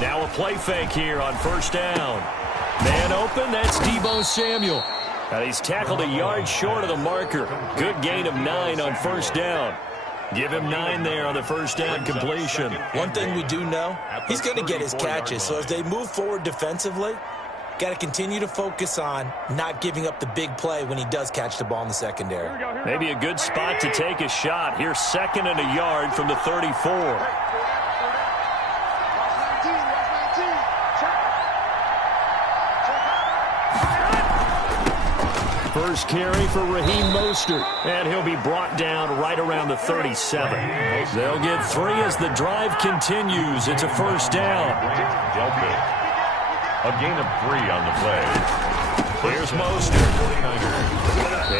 Now a play fake here on first down. Man open, that's Deebo Samuel. He's tackled a yard short of the marker. Good gain of 9 on first down. Give him 9 there on the first down completion. One thing we do know, he's going to get his catches. So as they move forward defensively, got to continue to focus on not giving up the big play when he does catch the ball in the secondary. Maybe a good spot to take a shot. Here's 2nd and a yard from the 34. First carry for Raheem Mostert, and he'll be brought down right around the 37. They'll get 3 as the drive continues. It's a first down. A gain of 3 on the play. Here's Mostert.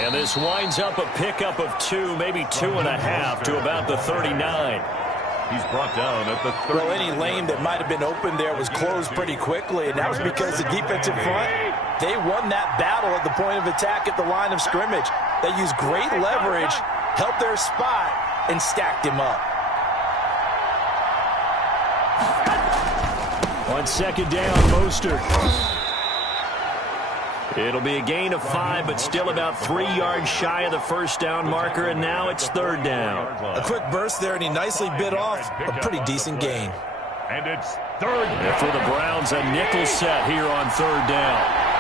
And this winds up a pickup of 2, maybe 2.5 to about the 39. He's brought down at the 30. Well, any lane that might have been open there was closed pretty quickly, and that was because the defensive front, they won that battle at the point of attack at the line of scrimmage. They used great leverage, held their spot, and stacked him up. On second down, Mostert. It'll be a gain of 5, but still about 3 yards shy of the first down marker, and now it's third down. A quick burst there, and he nicely bit off a pretty decent gain. And it's third down. And for the Browns, a nickel set here on third down.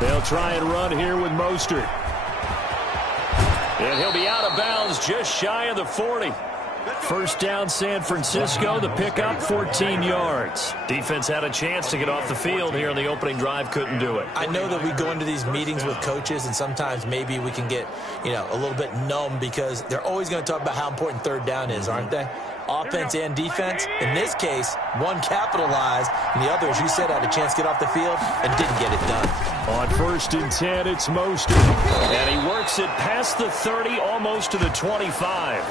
They'll try and run here with Mostert. And he'll be out of bounds just shy of the 40. First down, San Francisco. The pickup, 14 yards. Defense had a chance to get off the field here on the opening drive. Couldn't do it. I know that we go into these meetings with coaches, and sometimes maybe we can get, a little bit numb because they're always going to talk about how important third down is, aren't they? Offense and defense. In this case, one capitalized, and the other, as you said, had a chance to get off the field and didn't get it done. On 1st and 10, it's Mostert. And he works it past the 30, almost to the 25.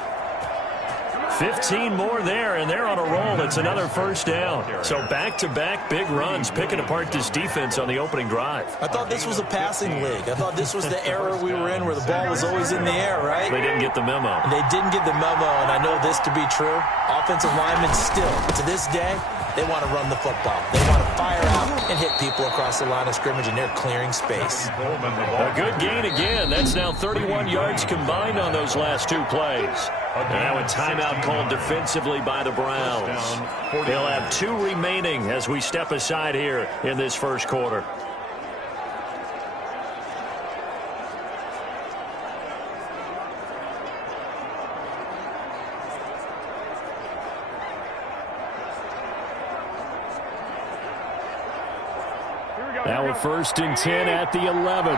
15 more there, and they're on a roll. It's another first down. So back-to-back big runs, picking apart this defense on the opening drive. I thought this was a passing league. I thought this was the era we were in where the ball was always in the air, right? They didn't get the memo. And they didn't get the memo, and I know this to be true. Offensive linemen still, to this day, they want to run the football. They want to fire out and hit people across the line of scrimmage, and they're clearing space. A good gain again. That's now 31 yards combined on those last 2 plays. And now a timeout called defensively by the Browns. They'll have 2 remaining as we step aside here in this first quarter. Now a 1st and 10 at the 11.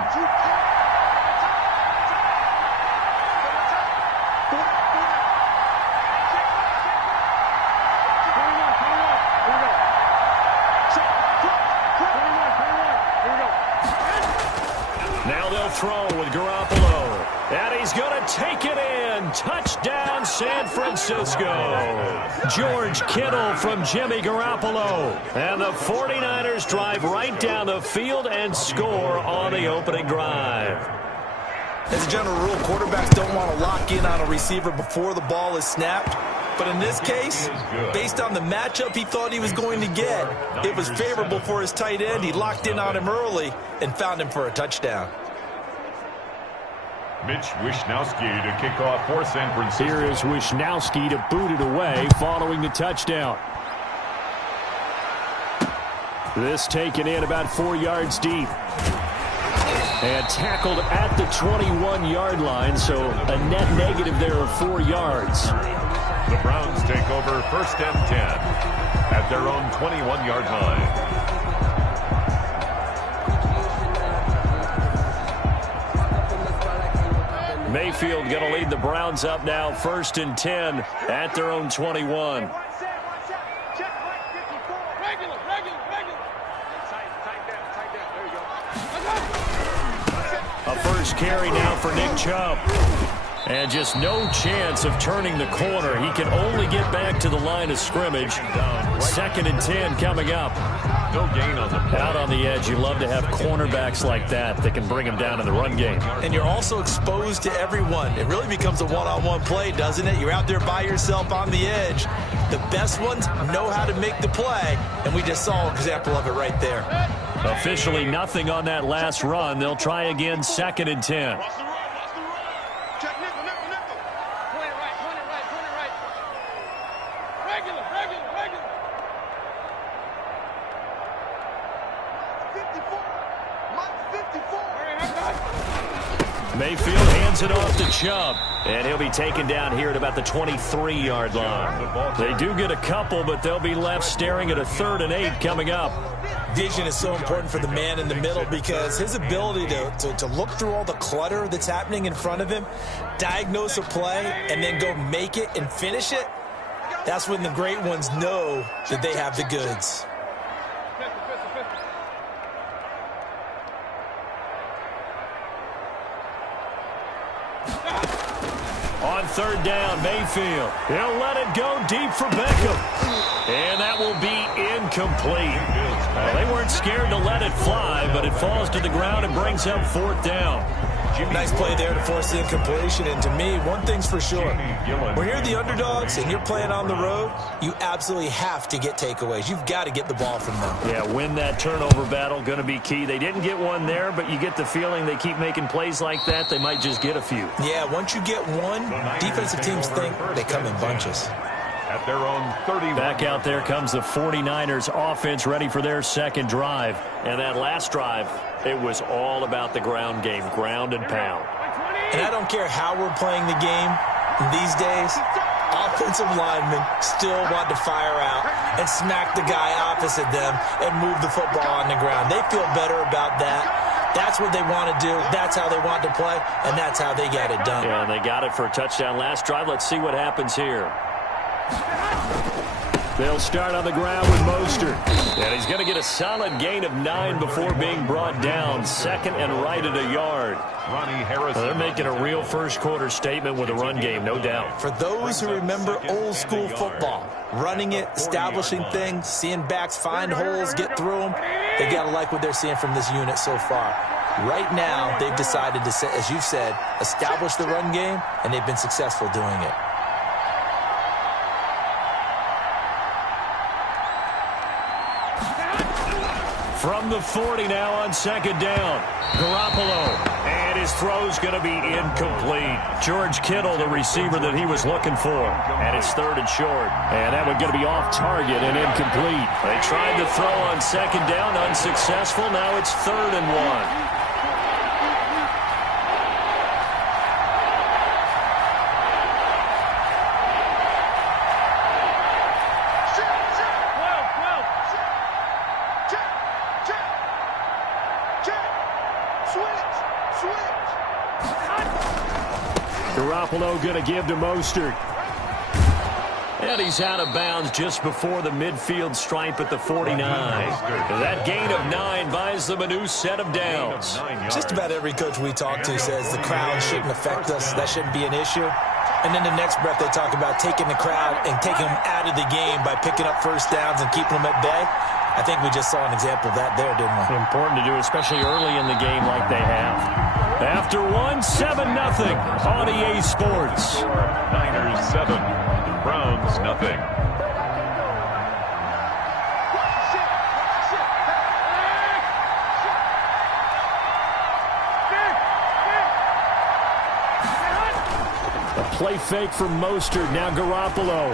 Now they'll throw with Garoppolo. And he's going to take it in. Touchdown, San Francisco. George Kittle from Jimmy Garoppolo. And the 49ers drive right down the field and score on the opening drive. As a general rule, quarterbacks don't want to lock in on a receiver before the ball is snapped. But in this case, based on the matchup he thought he was going to get, it was favorable for his tight end. He locked in on him early and found him for a touchdown. Mitch Wishnowsky to kick off for San Francisco. Here is Wishnowsky to boot it away following the touchdown. This taken in about 4 yards deep. And tackled at the 21-yard line, so a net negative there of 4 yards. The Browns take over 1st and 10 at their own 21-yard line. Mayfield going to lead the Browns up now, 1st and 10 at their own 21. A first carry now for Nick Chubb. And just no chance of turning the corner. He can only get back to the line of scrimmage. 2nd and 10 coming up. No gain on the play. Out on the edge, you love to have cornerbacks like that can bring him down in the run game. And you're also exposed to everyone. It really becomes a one-on-one play, doesn't it? You're out there by yourself on the edge. The best ones know how to make the play, and we just saw an example of it right there. Officially nothing on that last run. They'll try again, 2nd and 10. Mayfield hands it off to Chubb, and he'll be taken down here at about the 23-yard line. They do get a couple, but they'll be left staring at a 3rd and 8 coming up. Vision is so important for the man in the middle because his ability to look through all the clutter that's happening in front of him, diagnose a play, and then go make it and finish it, that's when the great ones know that they have the goods. On 3rd down, Mayfield. He'll let it go deep for Beckham. And that will be incomplete. They weren't scared to let it fly, but it falls to the ground and brings up 4th down. Nice play there to force the incompletion. And to me, one thing's for sure. When you're the underdogs and you're playing on the road, you absolutely have to get takeaways. You've got to get the ball from them. Yeah, win that turnover battle, going to be key. They didn't get one there, but you get the feeling they keep making plays like that, they might just get a few. Yeah, once you get one, defensive teams think they come in bunches. At their own 30. Back out there comes the 49ers offense ready for their 2nd drive. And that last drive, it was all about the ground game, ground and pound. And I don't care how we're playing the game these days, offensive linemen still want to fire out and smack the guy opposite them and move the football on the ground. They feel better about that. That's what they want to do. That's how they want to play, and that's how they got it done. Yeah, and they got it for a touchdown last drive. Let's see what happens here. They'll start on the ground with Mostert. And he's going to get a solid gain of 9 before being brought down. 2nd and right at a yard. They're making a real first-quarter statement with a run game, no doubt. For those who remember old-school football, running it, establishing things, seeing backs find holes, get through them, they got to like what they're seeing from this unit so far. Right now, they've decided to, as you've said, establish the run game, and they've been successful doing it. From the 40 now on 2nd down. Garoppolo. And his throw's going to be incomplete. George Kittle, the receiver that he was looking for. And it's 3rd and short. And that one's going to be off target and incomplete. They tried to throw on 2nd down, unsuccessful. Now it's 3rd and 1. Garoppolo going to give to Mostert. And he's out of bounds just before the midfield stripe at the 49. That gain of 9 buys them a new set of downs. Just about every coach we talk to says the crowd shouldn't affect us. That shouldn't be an issue. And then the next breath they talk about taking the crowd and taking them out of the game by picking up first downs and keeping them at bay. I think we just saw an example of that there, didn't we? Important to do, especially early in the game like they have. After 1, 7-0 on EA Sports. Niners 7, Browns nothing. A play fake from Mostert. Now Garoppolo.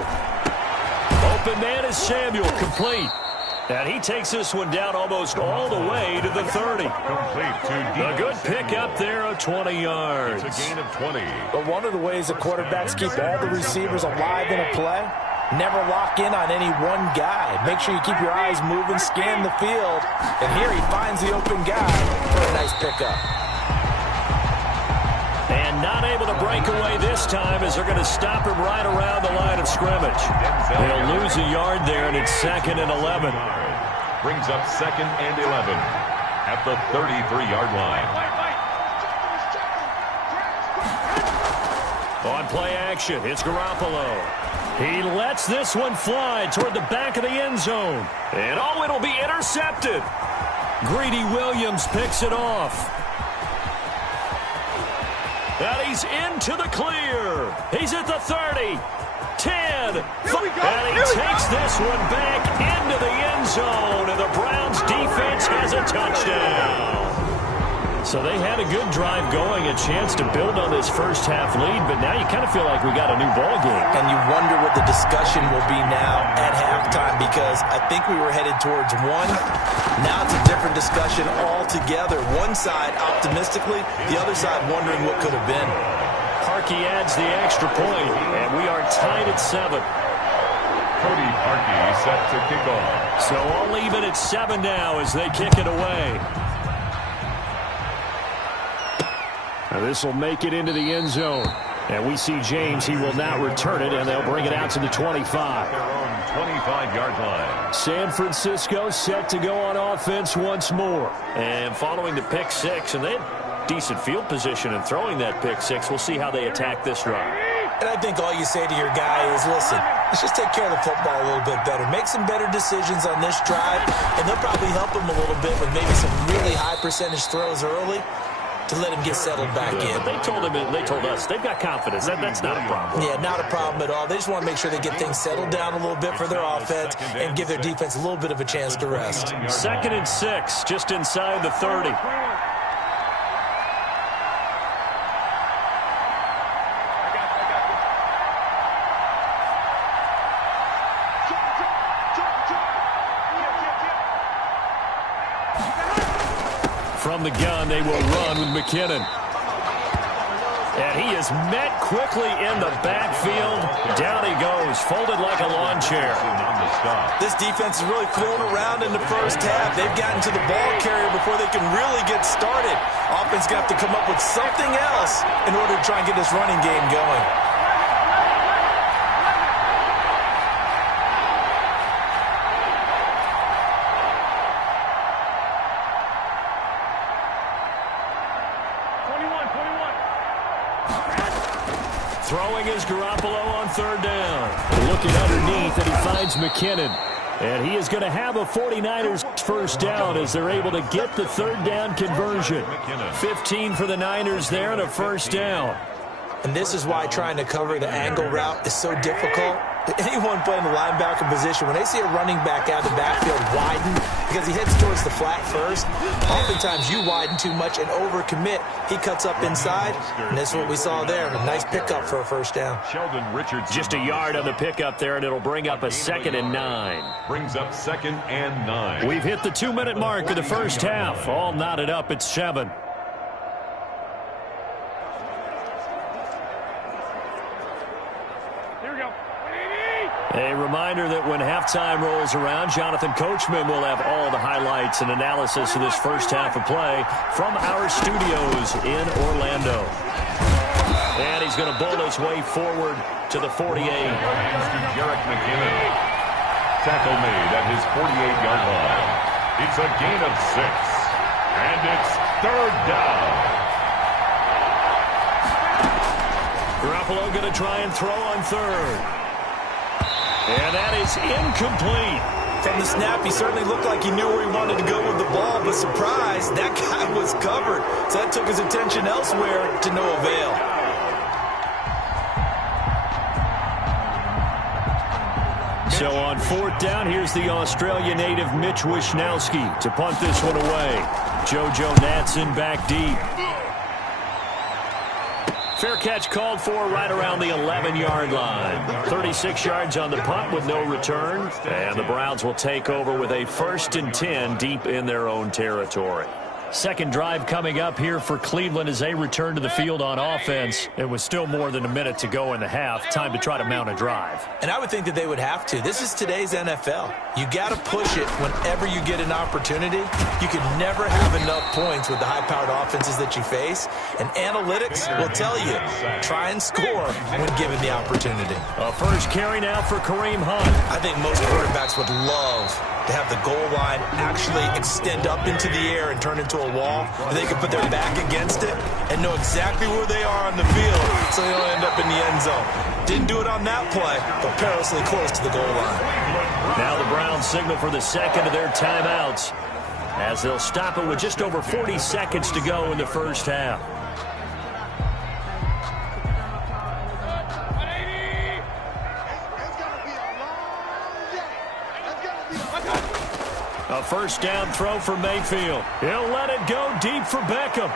Open man is Samuel. Complete. And he takes this one down almost all the way to the 30. Complete to A good pick up there of 20 yards. It's a gain of 20. But one of the ways the quarterbacks keep all the receivers alive in a play, never lock in on any one guy. Make sure you keep your eyes moving, scan the field. And here he finds the open guy for a nice pickup. And not able to break away this time as they're going to stop him right around the line of scrimmage. They'll lose a yard there, and it's 2nd and 11. Brings up 2nd and 11 at the 33-yard line. On play action, it's Garoppolo. He lets this one fly toward the back of the end zone. And oh, it'll be intercepted. Greedy Williams picks it off. And he's into the clear. He's at the 30, 10, and he takes this one back into the end zone, and the Browns defense has a touchdown. So they had a good drive going, a chance to build on this first half lead, but now you kind of feel like we got a new ball game. And you wonder what the discussion will be now at halftime, because I think we were headed towards one. Now it's a different discussion altogether. One side optimistically, the other side wondering what could have been. Parkey adds the extra point, and we are tied at 7. Cody Parkey set to kick off. So all even at 7 now as they kick it away. Now this will make it into the end zone. And we see James. He will now return it, and they'll bring it out to the 25. Their own 25-yard line. San Francisco set to go on offense once more. And following the pick six, and they had decent field position in throwing that pick six. We'll see how they attack this drive. And I think all you say to your guy is, listen, let's just take care of the football a little bit better. Make some better decisions on this drive, and they'll probably help him a little bit with maybe some really high percentage throws early to let him get settled back in. But they told us they've got confidence. That's not a problem. Yeah, not a problem at all. They just want to make sure they get things settled down a little bit for their offense and give their defense a little bit of a chance to rest. 2nd and 6, just inside the 30. From the gun, they will run with McKinnon. And he is met quickly in the backfield. Down he goes, folded like a lawn chair. This defense is really thrown around in the first half. They've gotten to the ball carrier before they can really get started. Offense going to have to come up with something else in order to try and get this running game going. Throwing is Garoppolo on 3rd down. Looking underneath, and he finds McKinnon. And he is going to have a 49ers first down as they're able to get the 3rd down conversion. 15 for the Niners there and a first down. And this is why trying to cover the angle route is so difficult. Anyone playing the linebacker position, when they see a running back out of the backfield widen because he heads towards the flat first, oftentimes you widen too much and overcommit. He cuts up inside, and that's what we saw there. A nice pickup for a first down. Sheldon Richardson. Just a yard on the pickup there, and it'll bring up a 2nd and 9. Brings up 2nd and 9. We've hit the 2-minute mark of the first half. All knotted up at 7. A reminder that when halftime rolls around, Jonathan Coachman will have all the highlights and analysis of this first half of play from our studios in Orlando. And he's going to bowl his way forward to the 48. Jerick McKinnon. Tackle made at his 48-yard line. It's a gain of 6. And it's 3rd down. Garoppolo going to try and throw on 3rd. And that is incomplete. From the snap, he certainly looked like he knew where he wanted to go with the ball, but surprise, that guy was covered. So that took his attention elsewhere to no avail. So on 4th down, here's the Australia native Mitch Wishnowski to punt this one away. JoJo Natson back deep. Fair catch called for right around the 11-yard line. 36 yards on the punt with no return. And the Browns will take over with a 1st and 10 deep in their own territory. Second drive coming up here for Cleveland as they return to the field on offense. It was still more than a minute to go in the half. Time to try to mount a drive. And I would think that they would have to. This is today's NFL. You got to push it whenever you get an opportunity. You can never have enough points with the high-powered offenses that you face. And analytics will tell you, try and score when given the opportunity. A first carry now for Kareem Hunt. I think most quarterbacks would love to have the goal line actually extend up into the air and turn into a wall, and they can put their back against it and know exactly where they are on the field so they don't end up in the end zone. Didn't do it on that play, but perilously close to the goal line. Now the Browns signal for the second of their timeouts as they'll stop it with just over 40 seconds to go in the first half. A first down throw for Mayfield. He'll let it go deep for Beckham.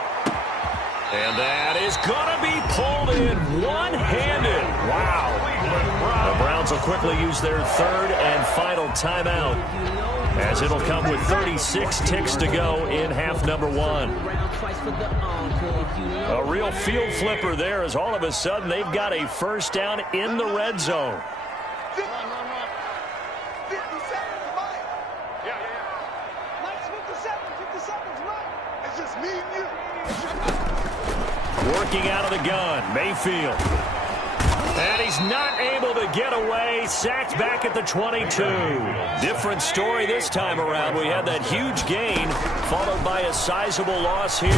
And that is going to be pulled in one-handed. Wow. The Browns will quickly use their third and final timeout as it'll come with 36 ticks to go in half number one. A real field flipper there as all of a sudden they've got a first down in the red zone. Working out of the gun, Mayfield. And he's not able to get away. Sacked back at the 22. Different story this time around. We had that huge gain, followed by a sizable loss here.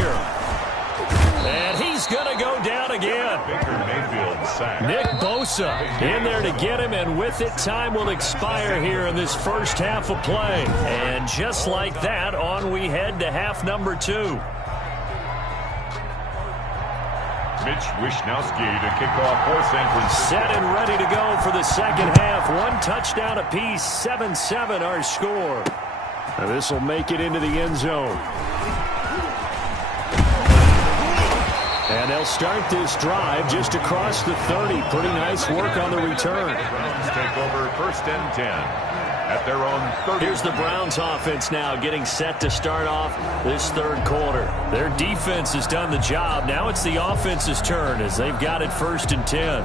And he's going to go down again. Nick Bosa in there to get him, and with it, time will expire here in this first half of play. And just like that, on we head to half number two. Mitch Wishnowski to kick off for San Francisco. Set and ready to go for the second half. One touchdown apiece, 7-7 our score. And this will make it into the end zone. And they'll start this drive just across the 30. Pretty nice work on the return. Browns take over first and 10. At their own 30. Here's the Browns offense now getting set to start off this third quarter. Their defense has done the job. Now it's the offense's turn as they've got it first and 10.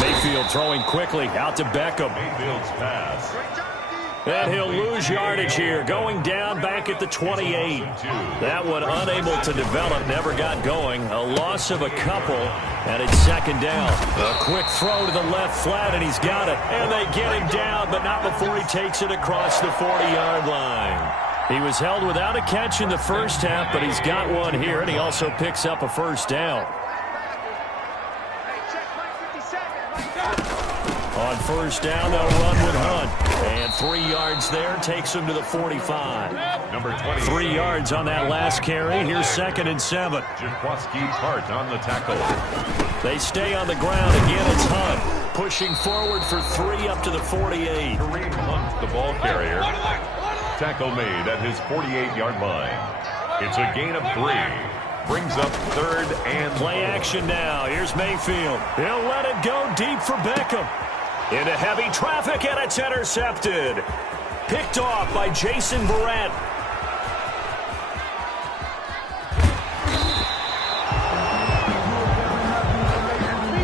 Mayfield throwing quickly out to Beckham. Mayfield's pass. And he'll lose yardage here, going down back at the 28. That one unable to develop, never got going. A loss of a couple, and it's second down. A quick throw to the left flat, and he's got it. And they get him down, but not before he takes it across the 40-yard line. He was held without a catch in the first half, but he's got one here, and he also picks up a first down. On first down, they'll run with Hunt. And 3 yards there takes him to the 45. Number 20. 3 yards on that last carry. Here's second and 7. Jaquaski Hart on the tackle. They stay on the ground. Again, it's Hunt. Pushing forward for 3 up to the 48. Kareem Hunt, the ball carrier. Tackle made at his 48-yard line. It's a gain of 3. Brings up third and play action now. Here's Mayfield. He'll let it go deep for Beckham. Into heavy traffic, and it's intercepted. Picked off by Jason Verrett.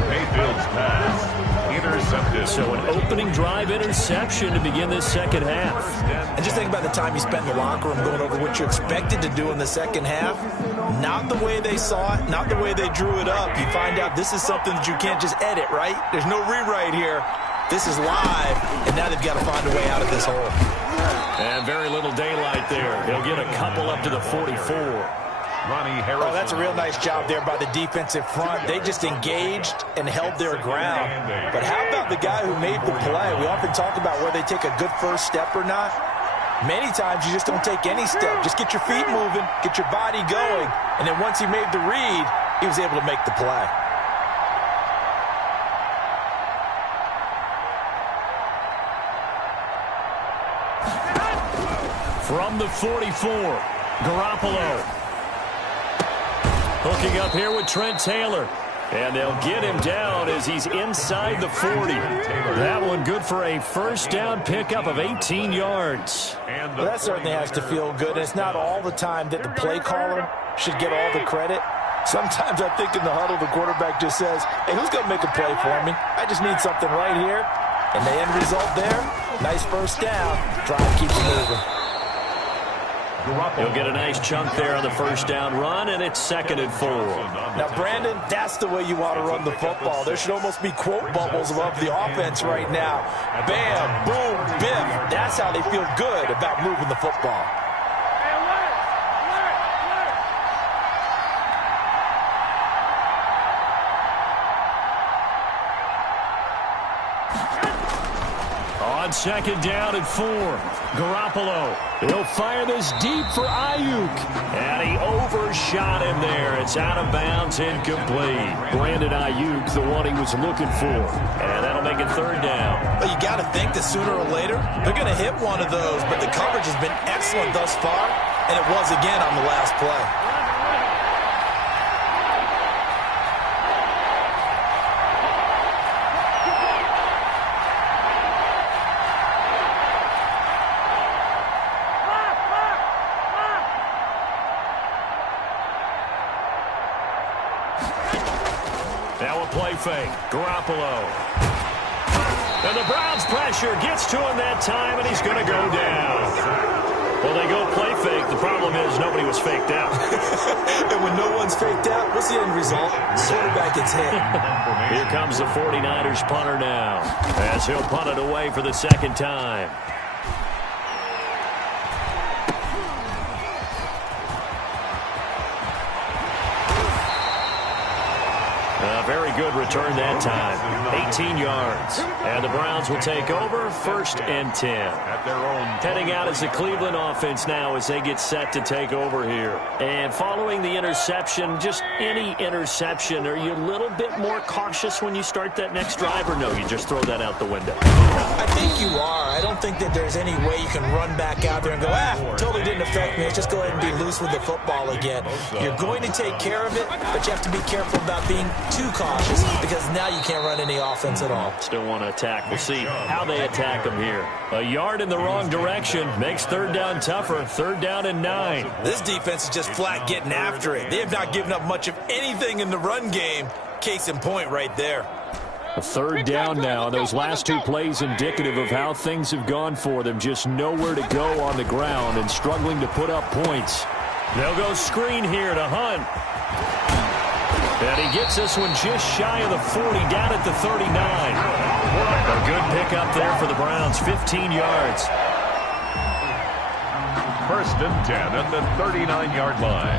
Mayfield's pass. Intercepted. So an opening drive interception to begin this second half. And just think about the time you spend in the locker room going over what you expected to do in the second half. Not the way they saw it, not the way they drew it up. You find out this is something that you can't just edit, right? There's no rewrite here. This is live, and now they've got to find a way out of this hole. And very little daylight there. He'll get a couple up to the 44. Ronnie Harris. Oh, that's a real nice job there by the defensive front. They just engaged and held their ground. But how about the guy who made the play? We often talk about whether they take a good first step or not. Many times you just don't take any step. Just get your feet moving, get your body going. And then once he made the read, he was able to make the play. From the 44, Garoppolo. Hooking up here with Trent Taylor. And they'll get him down as he's inside the 40. That one good for a first down pickup of 18 yards. Well, that certainly has to feel good. It's not all the time that the play caller should get all the credit. Sometimes I think in the huddle, the quarterback just says, hey, who's going to make a play for me? I just need something right here. And the end result there, nice first down. Drive keeps moving. He'll get a nice chunk there on the first down run, and it's 2nd and 4. Now, Brandon, that's the way you want to run the football. There should almost be quote bubbles above the offense right now. Bam, boom, biff. That's how they feel good about moving the football. On 2nd down and 4, Garoppolo. He'll fire this deep for Ayuk. And he overshot him there. It's out of bounds, incomplete. Brandon Ayuk, the one he was looking for. And that'll make it 3rd down. Well, you got to think that sooner or later, they're going to hit one of those. But the coverage has been excellent thus far, and it was again on the last play. Now a play fake. Garoppolo. And the Browns' pressure gets to him that time, and he's going to go down. Well, they go play fake. The problem is nobody was faked out. And when no one's faked out, what's the end result? Quarterback gets hit. Here comes the 49ers punter now, as he'll punt it away for the 2nd time. A very good return that time. 18 yards. And the Browns will take over 1st and 10. Heading out as the Cleveland offense now as they get set to take over here. And following the interception, just any interception, are you a little bit more cautious when you start that next drive, or no, you just throw that out the window? I think you are. I don't think that there's any way you can run back out there and go, totally didn't affect me. Let's just go ahead and be loose with the football again. You're going to take care of it, but you have to be careful about being too cautious, because now you can't run any offense at all. Still want to attack. We'll see how they attack them here. A yard in the wrong direction makes 3rd down tougher. 3rd down and 9. This defense is just flat getting after it. They have not given up much of anything in the run game. Case in point right there. A 3rd down now. Those last 2 plays indicative of how things have gone for them. Just nowhere to go on the ground and struggling to put up points. They'll go screen here to Hunt. And he gets this one just shy of the 40, down at the 39. A good pickup there for the Browns, 15 yards. 1st and 10 at the 39-yard line.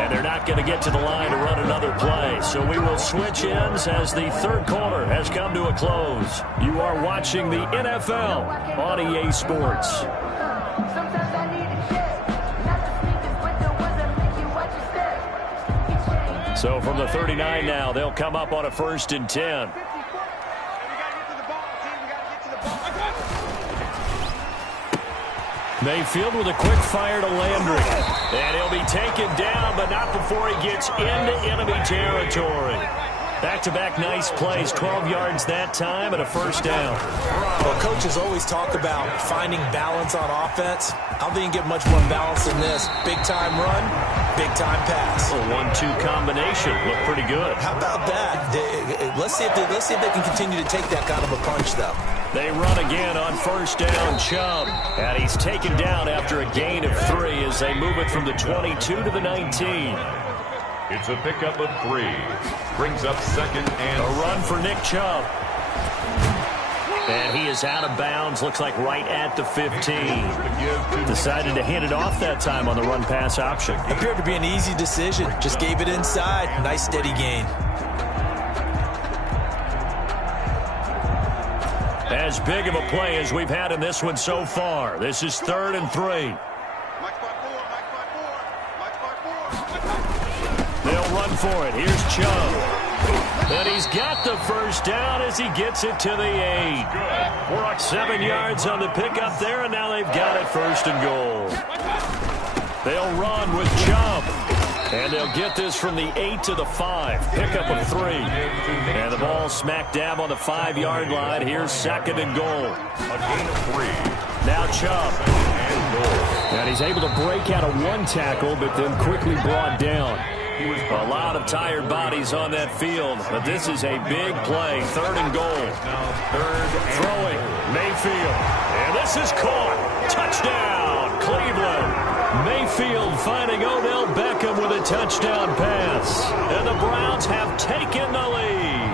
And they're not going to get to the line to run another play. So we will switch ends as the 3rd quarter has come to a close. You are watching the NFL on EA Sports. So from the 39 now, they'll come up on a 1st and 10. Mayfield with a quick fire to Landry. And he'll be taken down, but not before he gets into enemy territory. Back-to-back nice plays, 12 yards that time and a 1st down. Well, coaches always talk about finding balance on offense. I don't think you can get much more balance than this. Big-time run, big-time pass. A 1-2 combination. Looked pretty good. How about that? Let's see if they can continue to take that kind of a punch, though. They run again on 1st down, Chubb. And he's taken down after a gain of 3 as they move it from the 22 to the 19. It's a pickup of 3. Brings up 2nd and... A run for Nick Chubb. And he is out of bounds, looks like right at the 15. Decided to hand it off that time on the run-pass option. Appeared to be an easy decision. Just gave it inside. Nice steady gain. As big of a play as we've had in this one so far. This is 3rd and 3. They'll run for it. Here's Chubb. And he's got the 1st down as he gets it to the 8. 7 yards on the pickup there, and now they've got it 1st and goal. They'll run with Chubb. And they'll get this from the 8 to the 5. Pickup of 3. And the ball smack dab on the 5-yard line. Here's 2nd and goal. A gain of 3. Now Chubb. And he's able to break out of 1 tackle, but then quickly brought down. A lot of tired bodies on that field, but this is a big play. 3rd and goal. Throwing, Mayfield. And this is caught. Touchdown, Cleveland. Mayfield finding Odell Beckham with a touchdown pass. And the Browns have taken the lead.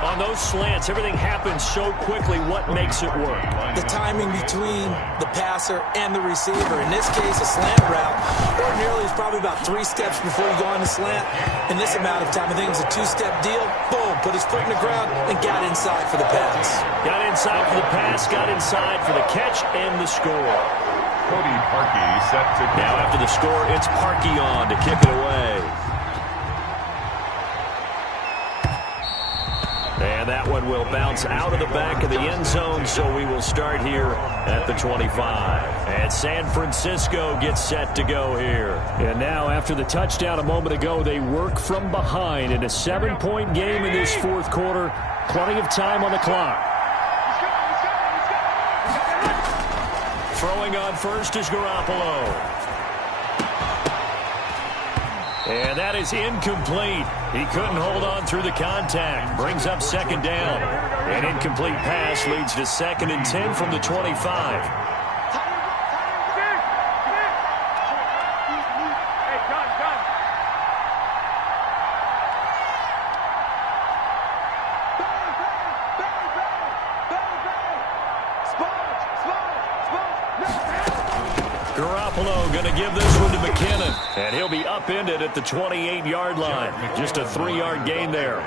On those slants, everything happens so quickly. What makes it work? The timing between the passer and the receiver. In this case, a slant route ordinarily is probably about 3 steps before you go on the slant. In this amount of time, I think it's a 2-step deal. Boom, put his foot in the ground and got inside for the pass. Got inside for the pass, got inside for the catch and the score. Cody Parkey set to kick. Now after the score, it's Parkey on to kick it away. And that one will bounce out of the back of the end zone, so we will start here at the 25. And San Francisco gets set to go here. And now after the touchdown a moment ago, they work from behind in a 7-point game in this 4th quarter. Plenty of time on the clock. Throwing on first is Garoppolo. And that is incomplete. He couldn't hold on through the contact. Brings up 2nd down. An incomplete pass leads to 2nd and 10 from the 25. Garoppolo going to give this one to McKinnon. And he'll be upended at the 28-yard line. Just a 3-yard gain there.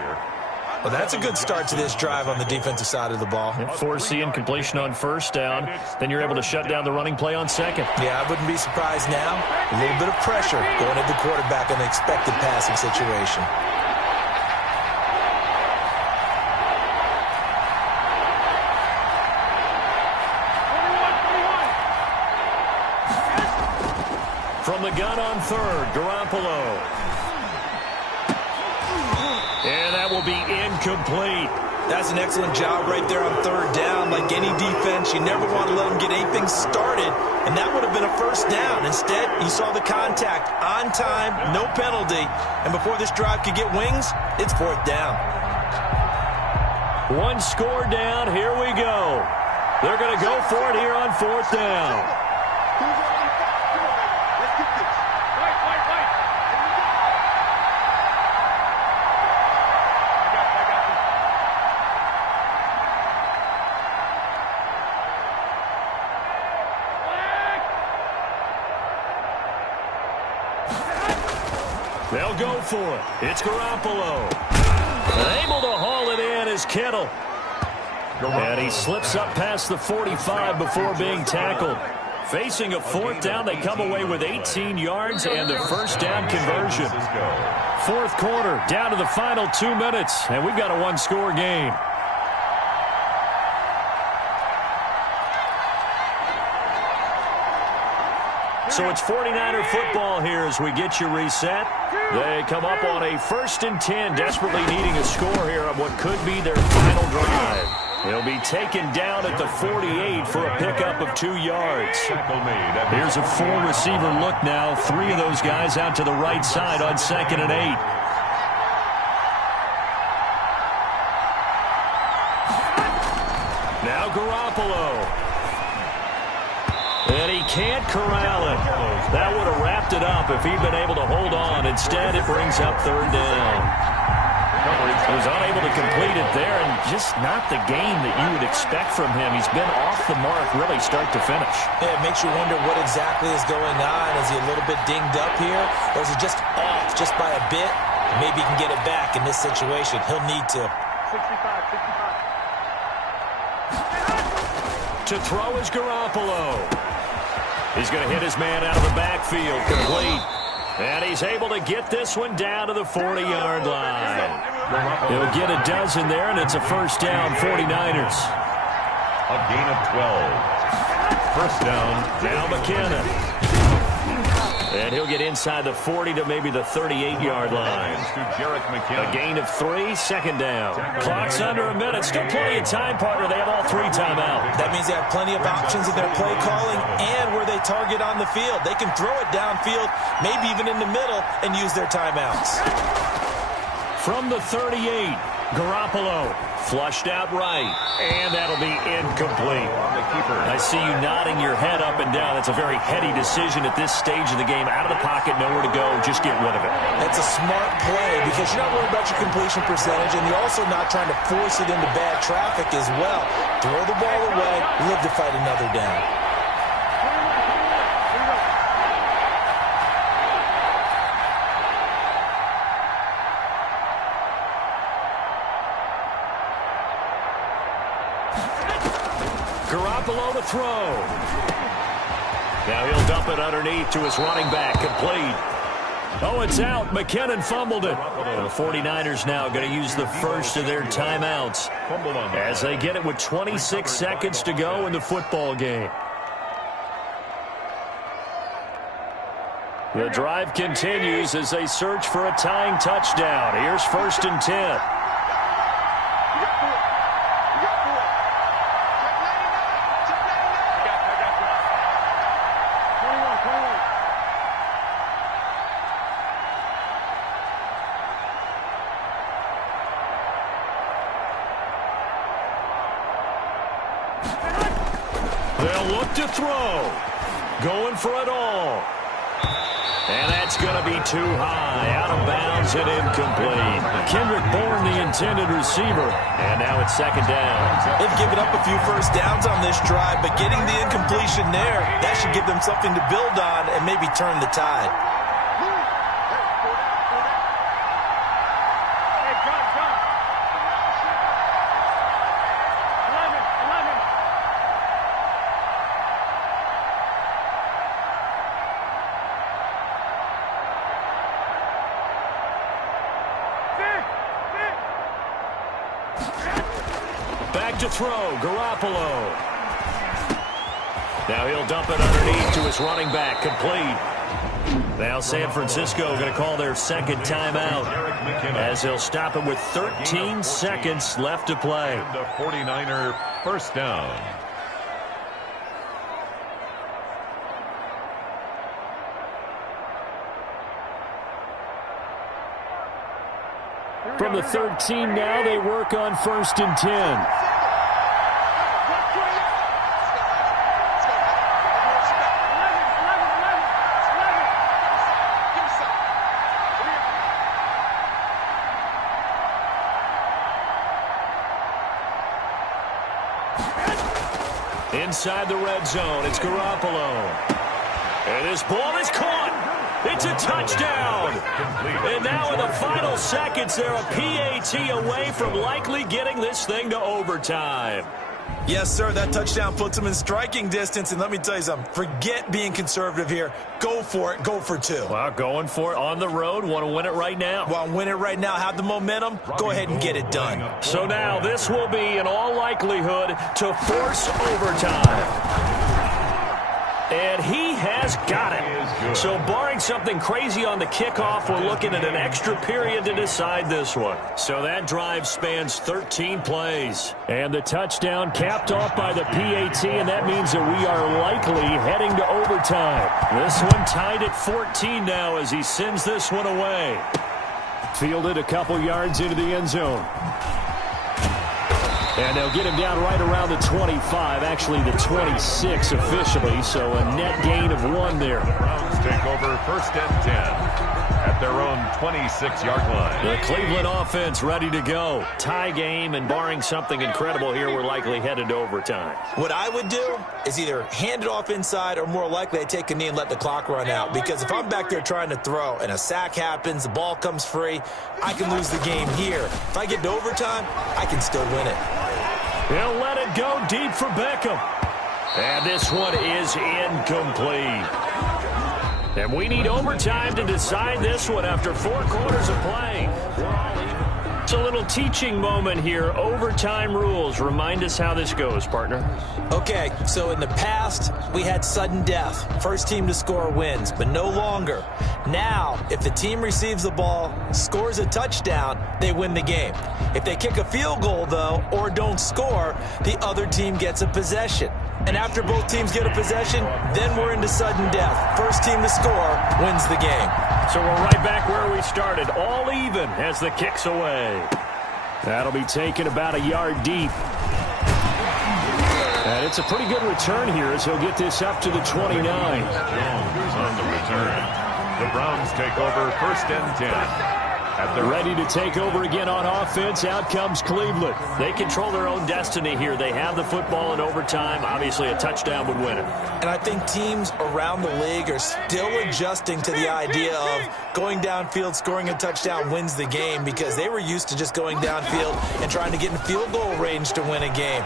Well, that's a good start to this drive on the defensive side of the ball. Force the incompletion on 1st down. Then you're able to shut down the running play on 2nd. Yeah, I wouldn't be surprised now. A little bit of pressure going at the quarterback in an expected passing situation. From the gun on 3rd, Garoppolo. And that will be incomplete. That's an excellent job right there on 3rd down. Like any defense, you never want to let them get anything started, and that would have been a 1st down. Instead, he saw the contact on time, no penalty, and before this drive could get wings, it's 4th down. 1 score down. Here we go. They're going to go for it here on 4th down. They'll go for it. It's Garoppolo. Able to haul it in is Kittle. And he slips up past the 45 before being tackled. Facing a 4th down, they come away with 18 yards and the 1st down conversion. 4th quarter, down to the final 2 minutes, and we've got a 1-score game. So it's 49er football here as we get you reset. They come up on a 1st and 10, desperately needing a score here on what could be their final drive. He'll be taken down at the 48 for a pickup of 2 yards. Here's a 4-receiver look now. 3 of those guys out to the right side on 2nd and 8. Now Garoppolo. And he can't corral it. That would have wrapped it up if he'd been able to hold on. Instead, it brings up 3rd down. He was unable to complete it there, and just not the game that you would expect from him. He's been off the mark really start to finish. Yeah, it makes you wonder what exactly is going on. Is he a little bit dinged up here, or is he just off just by a bit? Maybe he can get it back in this situation. He'll need to. 65. To throw is Garoppolo. He's going to hit his man out of the backfield, complete. And he's able to get this one down to the 40-yard line. He'll get a dozen there, and it's a 1st down, 49ers. A gain of 12. 1st down. Now McKinnon. And he'll get inside the 40 to maybe the 38-yard line. A gain of 3, second down. Clock's under a minute. Still plenty of time, partner. They have all 3 timeouts. That means they have plenty of options in their play calling and where they target on the field. They can throw it downfield, maybe even in the middle, and use their timeouts. From the 38, Garoppolo flushed out right, and that'll be incomplete. I see you nodding your head up and down. That's a very heady decision at this stage of the game. Out of the pocket, nowhere to go, just get rid of it. That's a smart play because you're not worried about your completion percentage, and you're also not trying to force it into bad traffic as well. Throw the ball away, live to fight another down. Garoppolo to throw. Now he'll dump it underneath to his running back. Complete. Oh, it's out. McKinnon fumbled it. The 49ers now going to use the first of their timeouts as they get it with 26 seconds to go in the football game. The drive continues as they search for a tying touchdown. Here's 1st and 10. They'll look to throw. Going for it all. And that's going to be too high. Out of bounds and incomplete. Kendrick Bourne, the intended receiver. And now it's 2nd down. They've given up a few first downs on this drive, but getting the incompletion there, that should give them something to build on and maybe turn the tide. Back to throw, Garoppolo. Now he'll dump it underneath to his running back, complete. Now San Francisco going to call their 2nd timeout as they'll stop him with 13 seconds left to play. The 49er first down. From the 13 now, they work on 1st and 10. Inside the red zone, it's Garoppolo. And this ball is caught. It's a touchdown. And now in the final seconds, they're a PAT away from likely getting this thing to overtime. Yes, sir, that touchdown puts them in striking distance. And let me tell you something, forget being conservative here. Go for it. Go for 2. Well, going for it on the road. Want to win it right now. Want to win it right now. Have the momentum. Go ahead and get it done. So now this will be, in all likelihood, to force overtime. And he has got it. So barring something crazy on the kickoff, we're looking at an extra period to decide this one. So that drive spans 13 plays. And the touchdown capped off by the PAT, and that means that we are likely heading to overtime. This one tied at 14 now as he sends this one away. Fielded a couple yards into the end zone. And they'll get him down right around the 25, actually the 26 officially, so a net gain of 1 there. Browns take over 1st and 10 at their own 26-yard line. The Cleveland offense ready to go. Tie game, and barring something incredible here, we're likely headed to overtime. What I would do is either hand it off inside or more likely I take a knee and let the clock run out. Because if I'm back there trying to throw and a sack happens, the ball comes free, I can lose the game here. If I get to overtime, I can still win it. He'll let it go deep for Beckham. And this one is incomplete. And we need overtime to decide this one after 4 quarters of play. Just a little teaching moment here. Overtime rules. Remind us how this goes, partner. Okay, so in the past, we had sudden death. First team to score wins, but no longer. Now, if the team receives the ball, scores a touchdown, they win the game. If they kick a field goal, though, or don't score, the other team gets a possession. And after both teams get a possession, then we're into sudden death. First team to score wins the game. So we're right back where we started, all even as the kick's away. That'll be taken about a yard deep. And it's a pretty good return here as he'll get this up to the 29. Jones on the return. The Browns take over 1st and 10. They're ready to take over again on offense. Out comes Cleveland. They control their own destiny here. They have the football in overtime. Obviously, a touchdown would win it. And I think teams around the league are still adjusting to the idea of going downfield, scoring a touchdown wins the game, because they were used to just going downfield and trying to get in field goal range to win a game.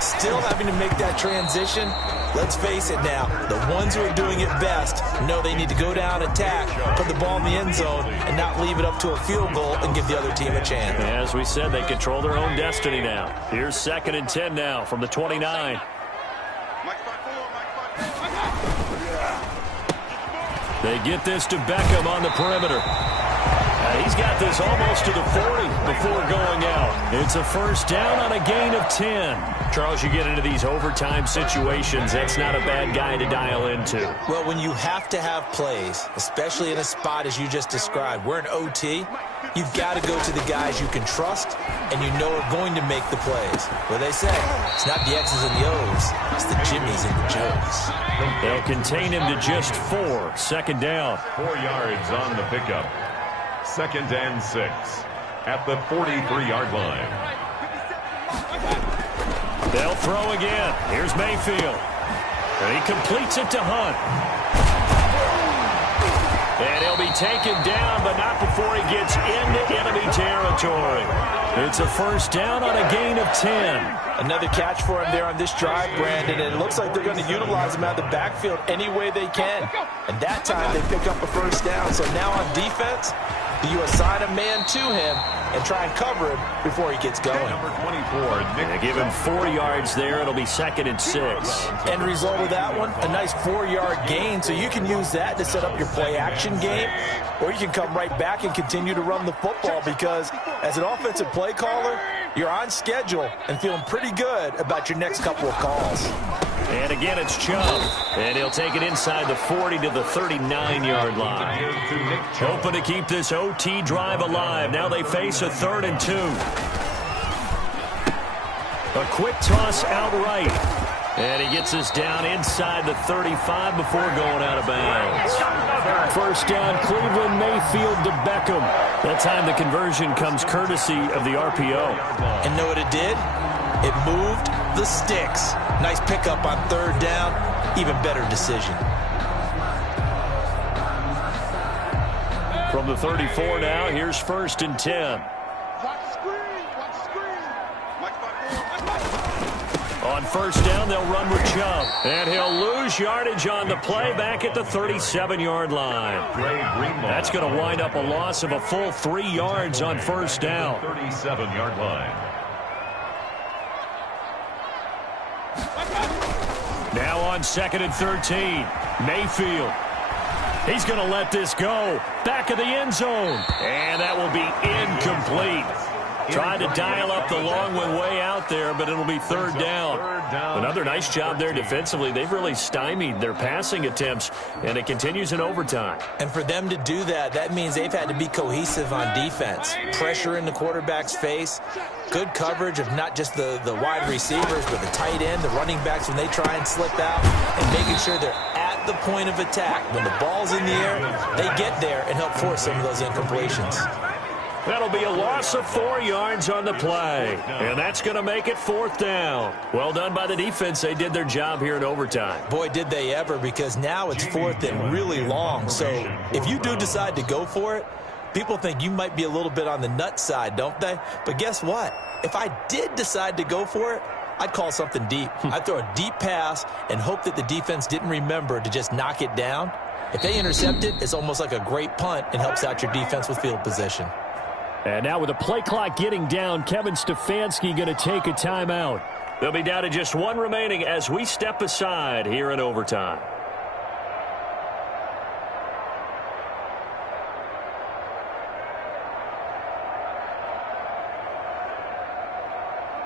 Still having to make that transition. Let's face it now, the ones who are doing it best know they need to go down, attack, put the ball in the end zone, and not leave it up to a field goal and give the other team a chance. As we said, they control their own destiny now. Here's 2nd and 10 now from the 29. They get this to Beckham on the perimeter. He's got this almost to the 40 before going out. It's a first down on a gain of 10. Charles, you get into these overtime situations, that's not a bad guy to dial into. Well, when you have to have plays, especially in a spot as you just described, we're in OT, you've got to go to the guys you can trust and you know are going to make the plays. What they say, it's not the X's and the O's, it's the Jimmies and the Joes. They'll contain him to just 4. 2nd down. 4 yards on the pickup. 2nd and 6 at the 43-yard line. They'll throw again. Here's Mayfield. And he completes it to Hunt. And he'll be taken down, but not before he gets into enemy territory. It's a first down on a gain of 10. Another catch for him there on this drive, Brandon, and it looks like they're going to utilize him out of the backfield any way they can. And that time they pick up a first down. So now on defense, you assign a man to him and try and cover him before he gets going. Number 24, They give him 4 yards there. It'll be 2nd and 6. End result of that one, a nice 4-yard gain. So you can use that to set up your play-action game, or you can come right back and continue to run the football, because as an offensive play caller, you're on schedule and feeling pretty good about your next couple of calls. And again, it's Chubb. And he'll take it inside the 40 to the 39-yard line. Hoping to keep this OT drive alive. Now they face a 3rd and 2. A quick toss outright. And he gets us down inside the 35 before going out of bounds. First down, Cleveland, Mayfield to Beckham. That time the conversion comes courtesy of the RPO. And know what it did? It moved the sticks. Nice pickup on 3rd down. Even better decision. From the 34 now, here's 1st and 10. On first down, they'll run with Chubb. And he'll lose yardage on the play back at the 37-yard line. That's going to wind up a loss of a full 3 yards on first down. 37-yard line. Now on 2nd and 13, Mayfield. He's going to let this go. Back of the end zone. And that will be incomplete. Trying to dial up the long one way out there, but it'll be 3rd down. Another nice job there defensively. They've really stymied their passing attempts, and it continues in overtime. And for them to do that, that means they've had to be cohesive on defense. Pressure in the quarterback's face. Good coverage of not just the wide receivers, but the tight end, the running backs when they try and slip out, and making sure they're at the point of attack. When the ball's in the air, they get there and help force some of those incompletions. That'll be a loss of 4 yards on the play. And that's going to make it 4th down. Well done by the defense. They did their job here in overtime. Boy, did they ever, because now it's 4th and really long. So if you do decide to go for it, people think you might be a little bit on the nut side, don't they? But guess what? If I did decide to go for it, I'd call something deep. I'd throw a deep pass and hope that the defense didn't remember to just knock it down. If they intercept it, it's almost like a great punt and helps out your defense with field position. And now with the play clock getting down, Kevin Stefanski going to take a timeout. They'll be down to just one remaining as we step aside here in overtime.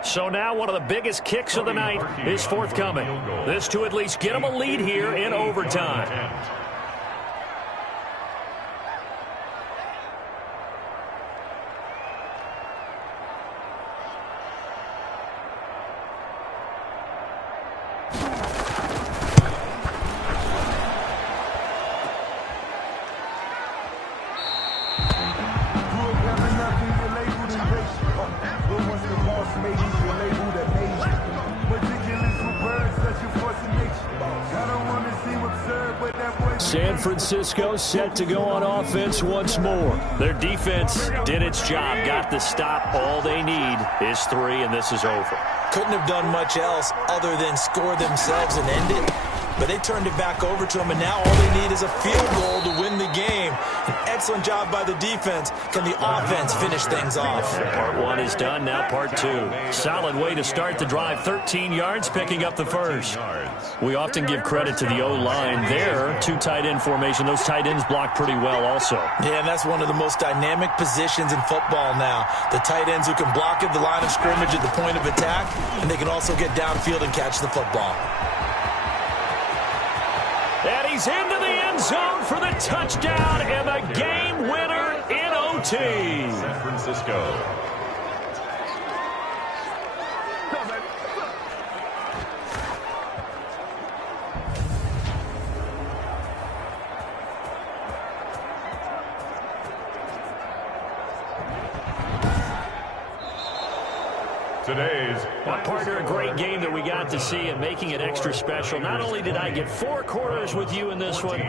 So now one of the biggest kicks of the night is forthcoming. This to at least get them a lead here in overtime. San Francisco set to go on offense once more. Their defense did its job, got the stop. All they need is 3, and this is over. Couldn't have done much else other than score themselves and end it. But they turned it back over to them, and now all they need is a field goal to win the game. An excellent job by the defense. Can the offense finish things off? Part 1 is done, now part 2. Solid way to start the drive. 13 yards, picking up the first. We often give credit to the O-line there. 2 tight end formation. Those tight ends block pretty well also. Yeah, and that's one of the most dynamic positions in football now. The tight ends who can block at the line of scrimmage at the point of attack, and they can also get downfield and catch the football. And he's into the end zone for the touchdown and the game winner in OT. San Francisco. Today's partner, a great game that we got to see and making it extra special. Not only did I get 4 quarters with you in this one,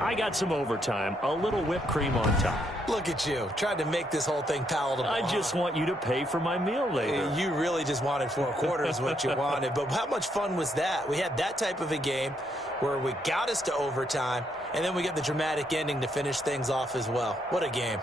I got some overtime, a little whipped cream on top. Look at you, trying to make this whole thing palatable. I just want you to pay for my meal later. You really just wanted 4 quarters what you wanted, but how much fun was that? We had that type of a game where we got us to overtime, and then we get the dramatic ending to finish things off as well. What a game.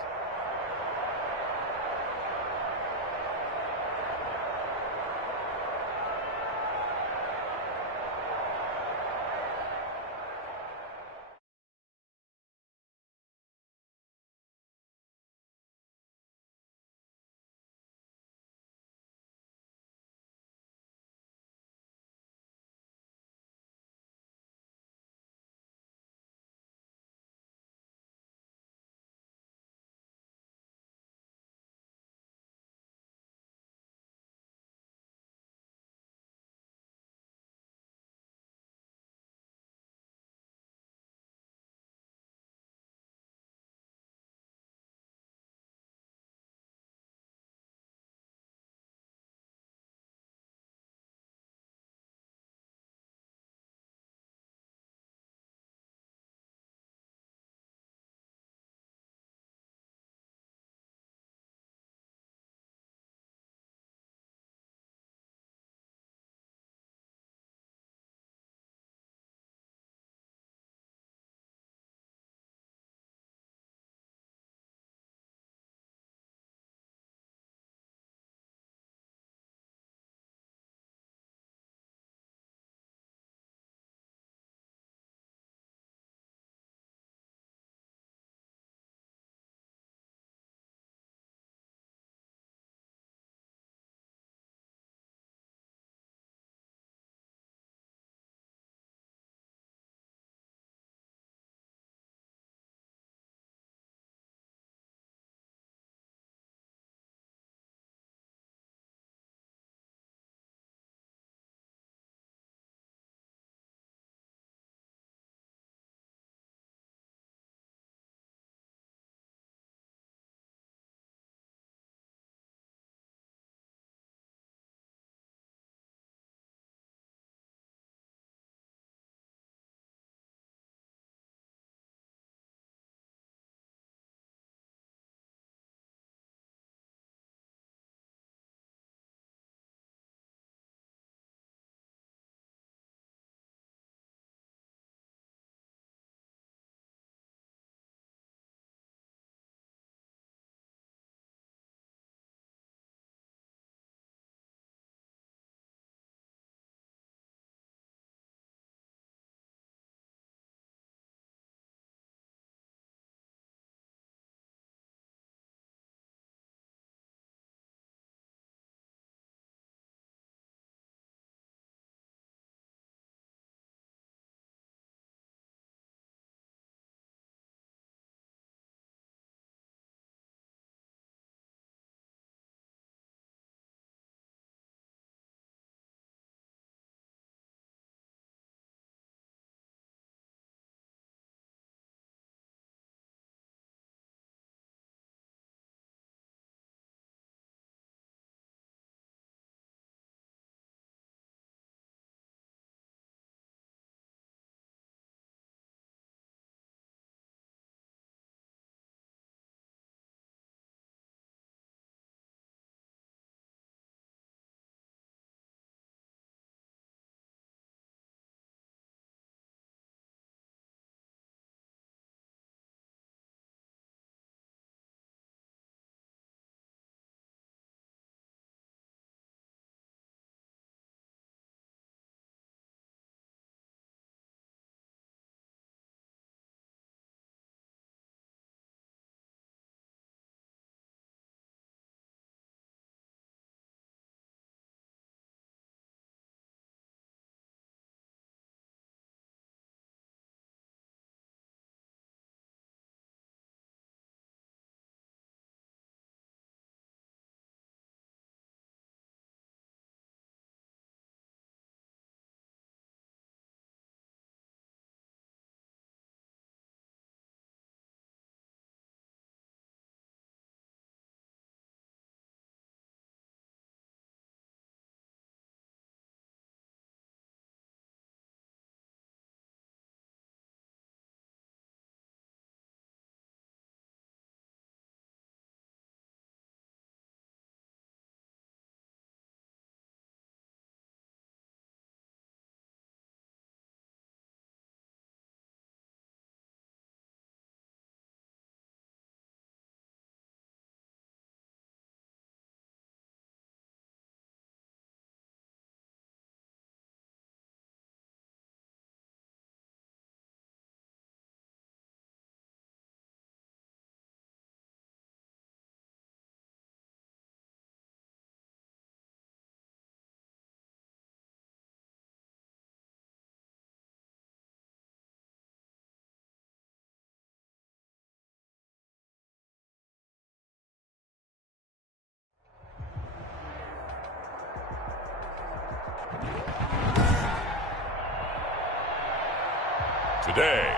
today,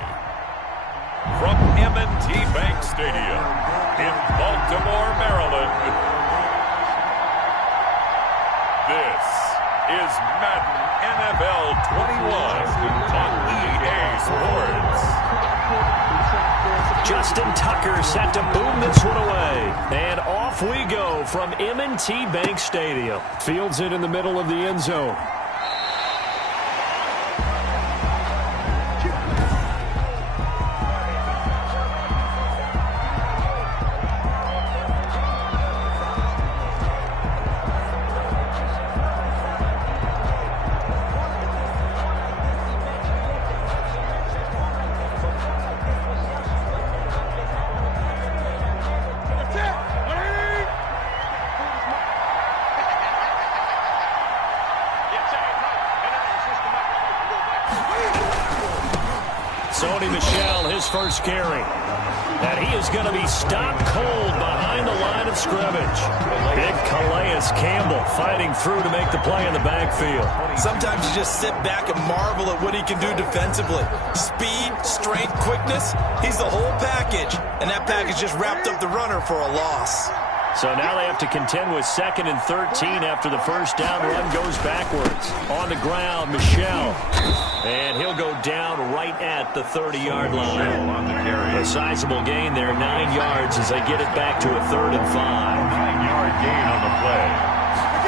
from M&T Bank Stadium in Baltimore, Maryland, this is Madden NFL 21 on EA Sports. Justin Tucker set to boom this one away. And off we go from M&T Bank Stadium. Fields it in the middle of the end zone. First carry. And he is going to be stopped cold behind the line of scrimmage. Big Calais Campbell fighting through to make the play in the backfield. Sometimes you just sit back and marvel at what he can do defensively. Speed, strength, quickness, he's the whole package. And that package just wrapped up the runner for a loss. So now they have to contend with 2nd and 13 after the first down run goes backwards. On the ground, Michel. And he'll go down right at the 30-yard line. A sizable gain there, 9 yards as they get it back to a 3rd and 5. 9-yard gain on the play.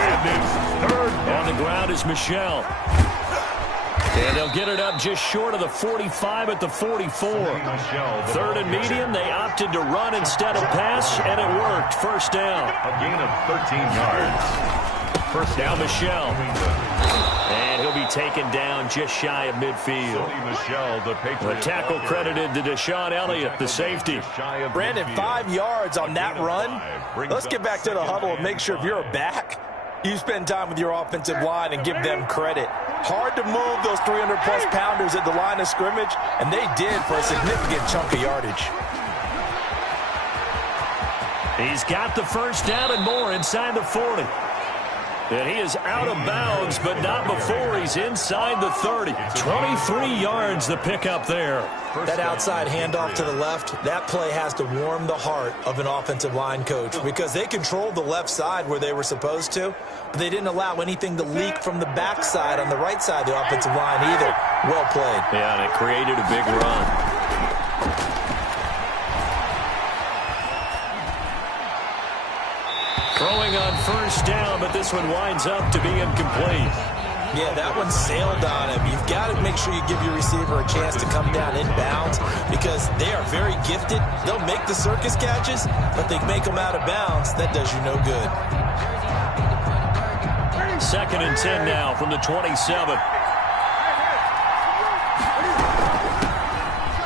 And it's 3rd down. On the ground is Michel. And they'll get it up just short of the 45 at the 44. 3rd and medium, they opted to run instead of pass, and it worked. First down. A gain of 13 yards. First down, Michel. And he'll be taken down just shy of midfield. The tackle credited to Deshaun Elliott, the safety. Brandon, 5 yards on that run. Let's get back to the huddle and make sure if you're a back, you spend time with your offensive line and give them credit. Hard to move those 300-plus pounders at the line of scrimmage, and they did for a significant chunk of yardage. He's got the first down and more inside the 40. And he is out of bounds, but not before he's inside the 30. 23 yards the pickup there. That outside handoff to the left, that play has to warm the heart of an offensive line coach because they controlled the left side where they were supposed to, but they didn't allow anything to leak from the backside on the right side of the offensive line either. Well played. Yeah, and it created a big run. Throwing on first down, but this one winds up to be incomplete. Yeah, that one sailed on him. You've got to make sure you give your receiver a chance to come down inbounds because they are very gifted. They'll make the circus catches, but they make them out of bounds. That does you no good. 2nd and 10 now from the 27.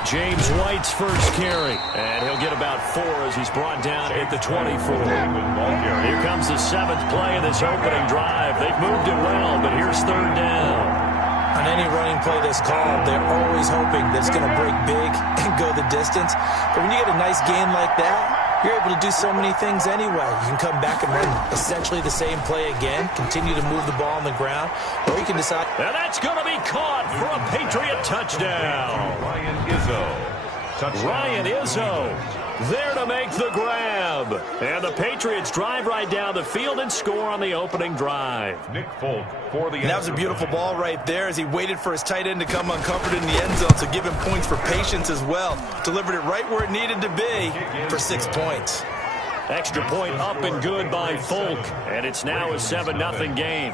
James White's first carry. And he'll get about 4 as he's brought down at the 24. Here comes the 7th play of this opening drive. They've moved it well, but here's 3rd down. On any running play that's called, they're always hoping that it's going to break big and go the distance. But when you get a nice game like that, you're able to do so many things anyway. You can come back and run essentially the same play again, continue to move the ball on the ground, or you can decide. And that's going to be caught for a Patriot touchdown. Ryan Izzo there to make the grab. And the Patriots drive right down the field and score on the opening drive. Nick Folk for the and that was a beautiful ball right there as he waited for his tight end to come uncovered in the end zone, so give him points for patience as well. Delivered it right where it needed to be for 6 points. Extra point up and good by Folk. And it's now a 7-0 game.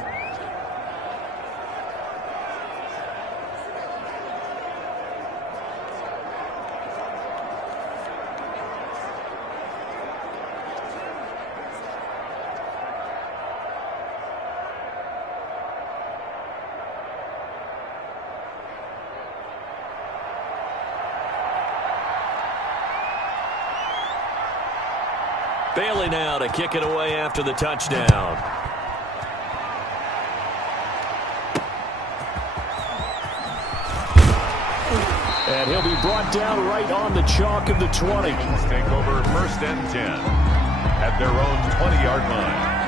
Bailey now to kick it away after the touchdown. And he'll be brought down right on the chalk of the 20. Take over 1st and 10 at their own 20-yard line.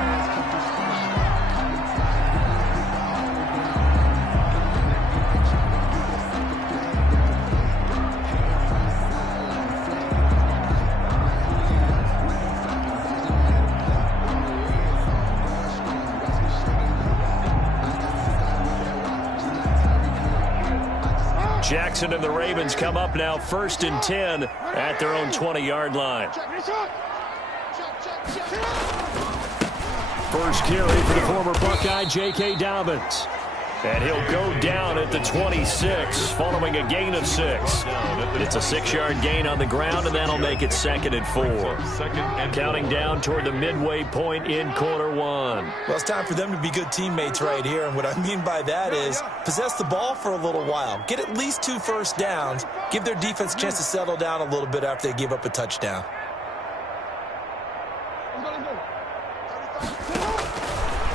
Jackson and the Ravens come up now 1st and 10 at their own 20-yard line. First carry for the former Buckeye, J.K. Dobbins. And he'll go down at the 26 following a gain of 6. It's a 6-yard gain on the ground, and that'll make it 2nd and 4. Counting down toward the midway point in quarter 1. Well, it's time for them to be good teammates right here, and what I mean by that is possess the ball for a little while. Get at least 2 first downs. Give their defense a chance to settle down a little bit after they give up a touchdown.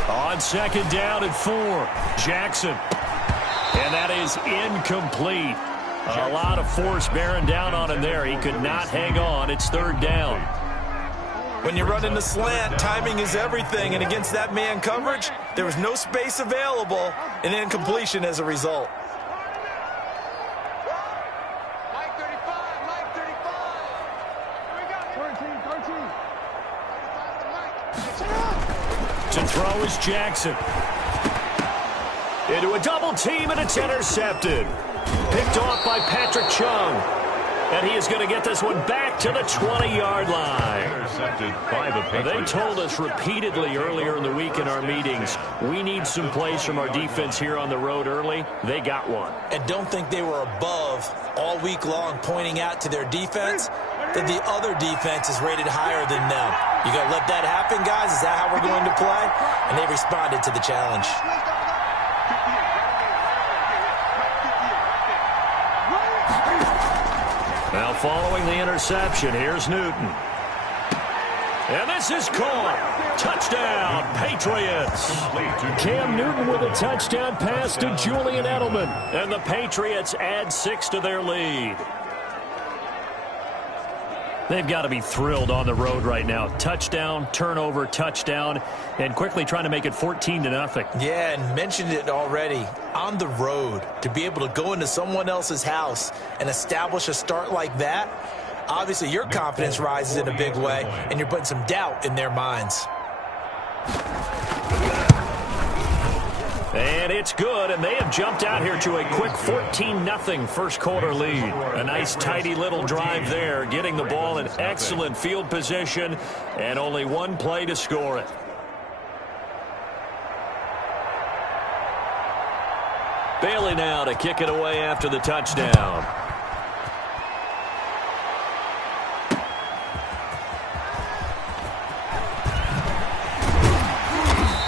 On 2nd down and 4, Jackson. And that is incomplete. A lot of force bearing down on him there. He could not hang on. It's 3rd down. When you run in the slant, timing is everything. And against that man coverage, there was no space available, and incompletion as a result. To throw is Jackson. Into a double team, and it's intercepted. Picked off by Patrick Chung. And he is going to get this one back to the 20-yard line. Intercepted by the Patriots. They told us repeatedly earlier in the week in our meetings, we need some plays from our defense here on the road early. They got one. And don't think they were above all week long pointing out to their defense that the other defense is rated higher than them. You going to let that happen, guys? Is that how we're going to play? And they responded to the challenge. Now following the interception, here's Newton. And this is caught. Touchdown, Patriots. Cam Newton with a touchdown pass to Julian Edelman. And the Patriots add 6 to their lead. They've got to be thrilled on the road right now. Touchdown, turnover, touchdown, and quickly trying to make it 14-0. Yeah, and mentioned it already. On the road, to be able to go into someone else's house and establish a start like that, obviously your confidence rises in a big way, and you're putting some doubt in their minds. And it's good, and they have jumped out here to a quick 14-0 first quarter lead. A nice, tidy little drive there, getting the ball in excellent field position, and only one play to score it. Bailey now to kick it away after the touchdown.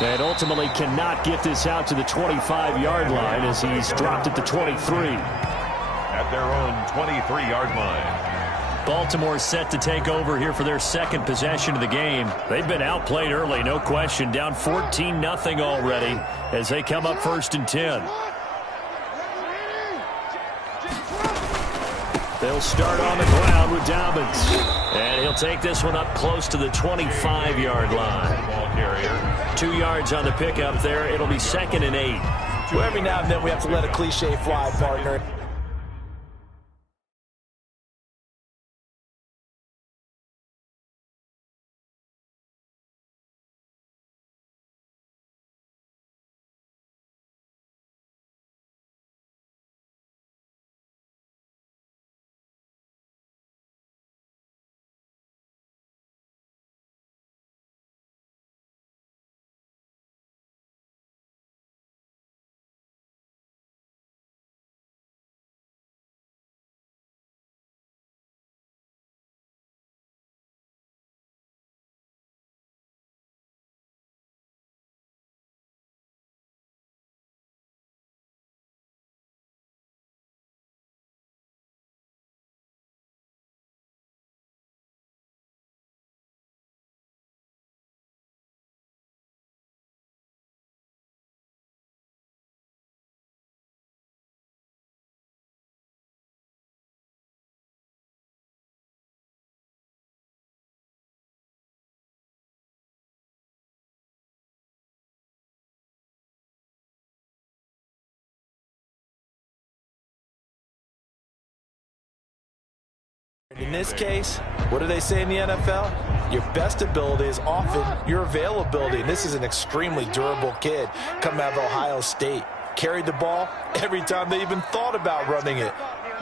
And ultimately cannot get this out to the 25-yard line as he's dropped at the 23. At their own 23-yard line. Baltimore set to take over here for their second possession of the game. They've been outplayed early, no question. Down 14-0 already as they come up 1st and 10. They'll start on the ground with Dobbins. And he'll take this one up close to the 25-yard line. Ball carrier. 2 yards on the pickup there. It'll be 2nd and 8. Well, every now and then we have to let a cliche fly, partner. In this case, what do they say in the NFL? Your best ability is often your availability. And this is an extremely durable kid coming out of Ohio State. carried the ball every time they even thought about running it.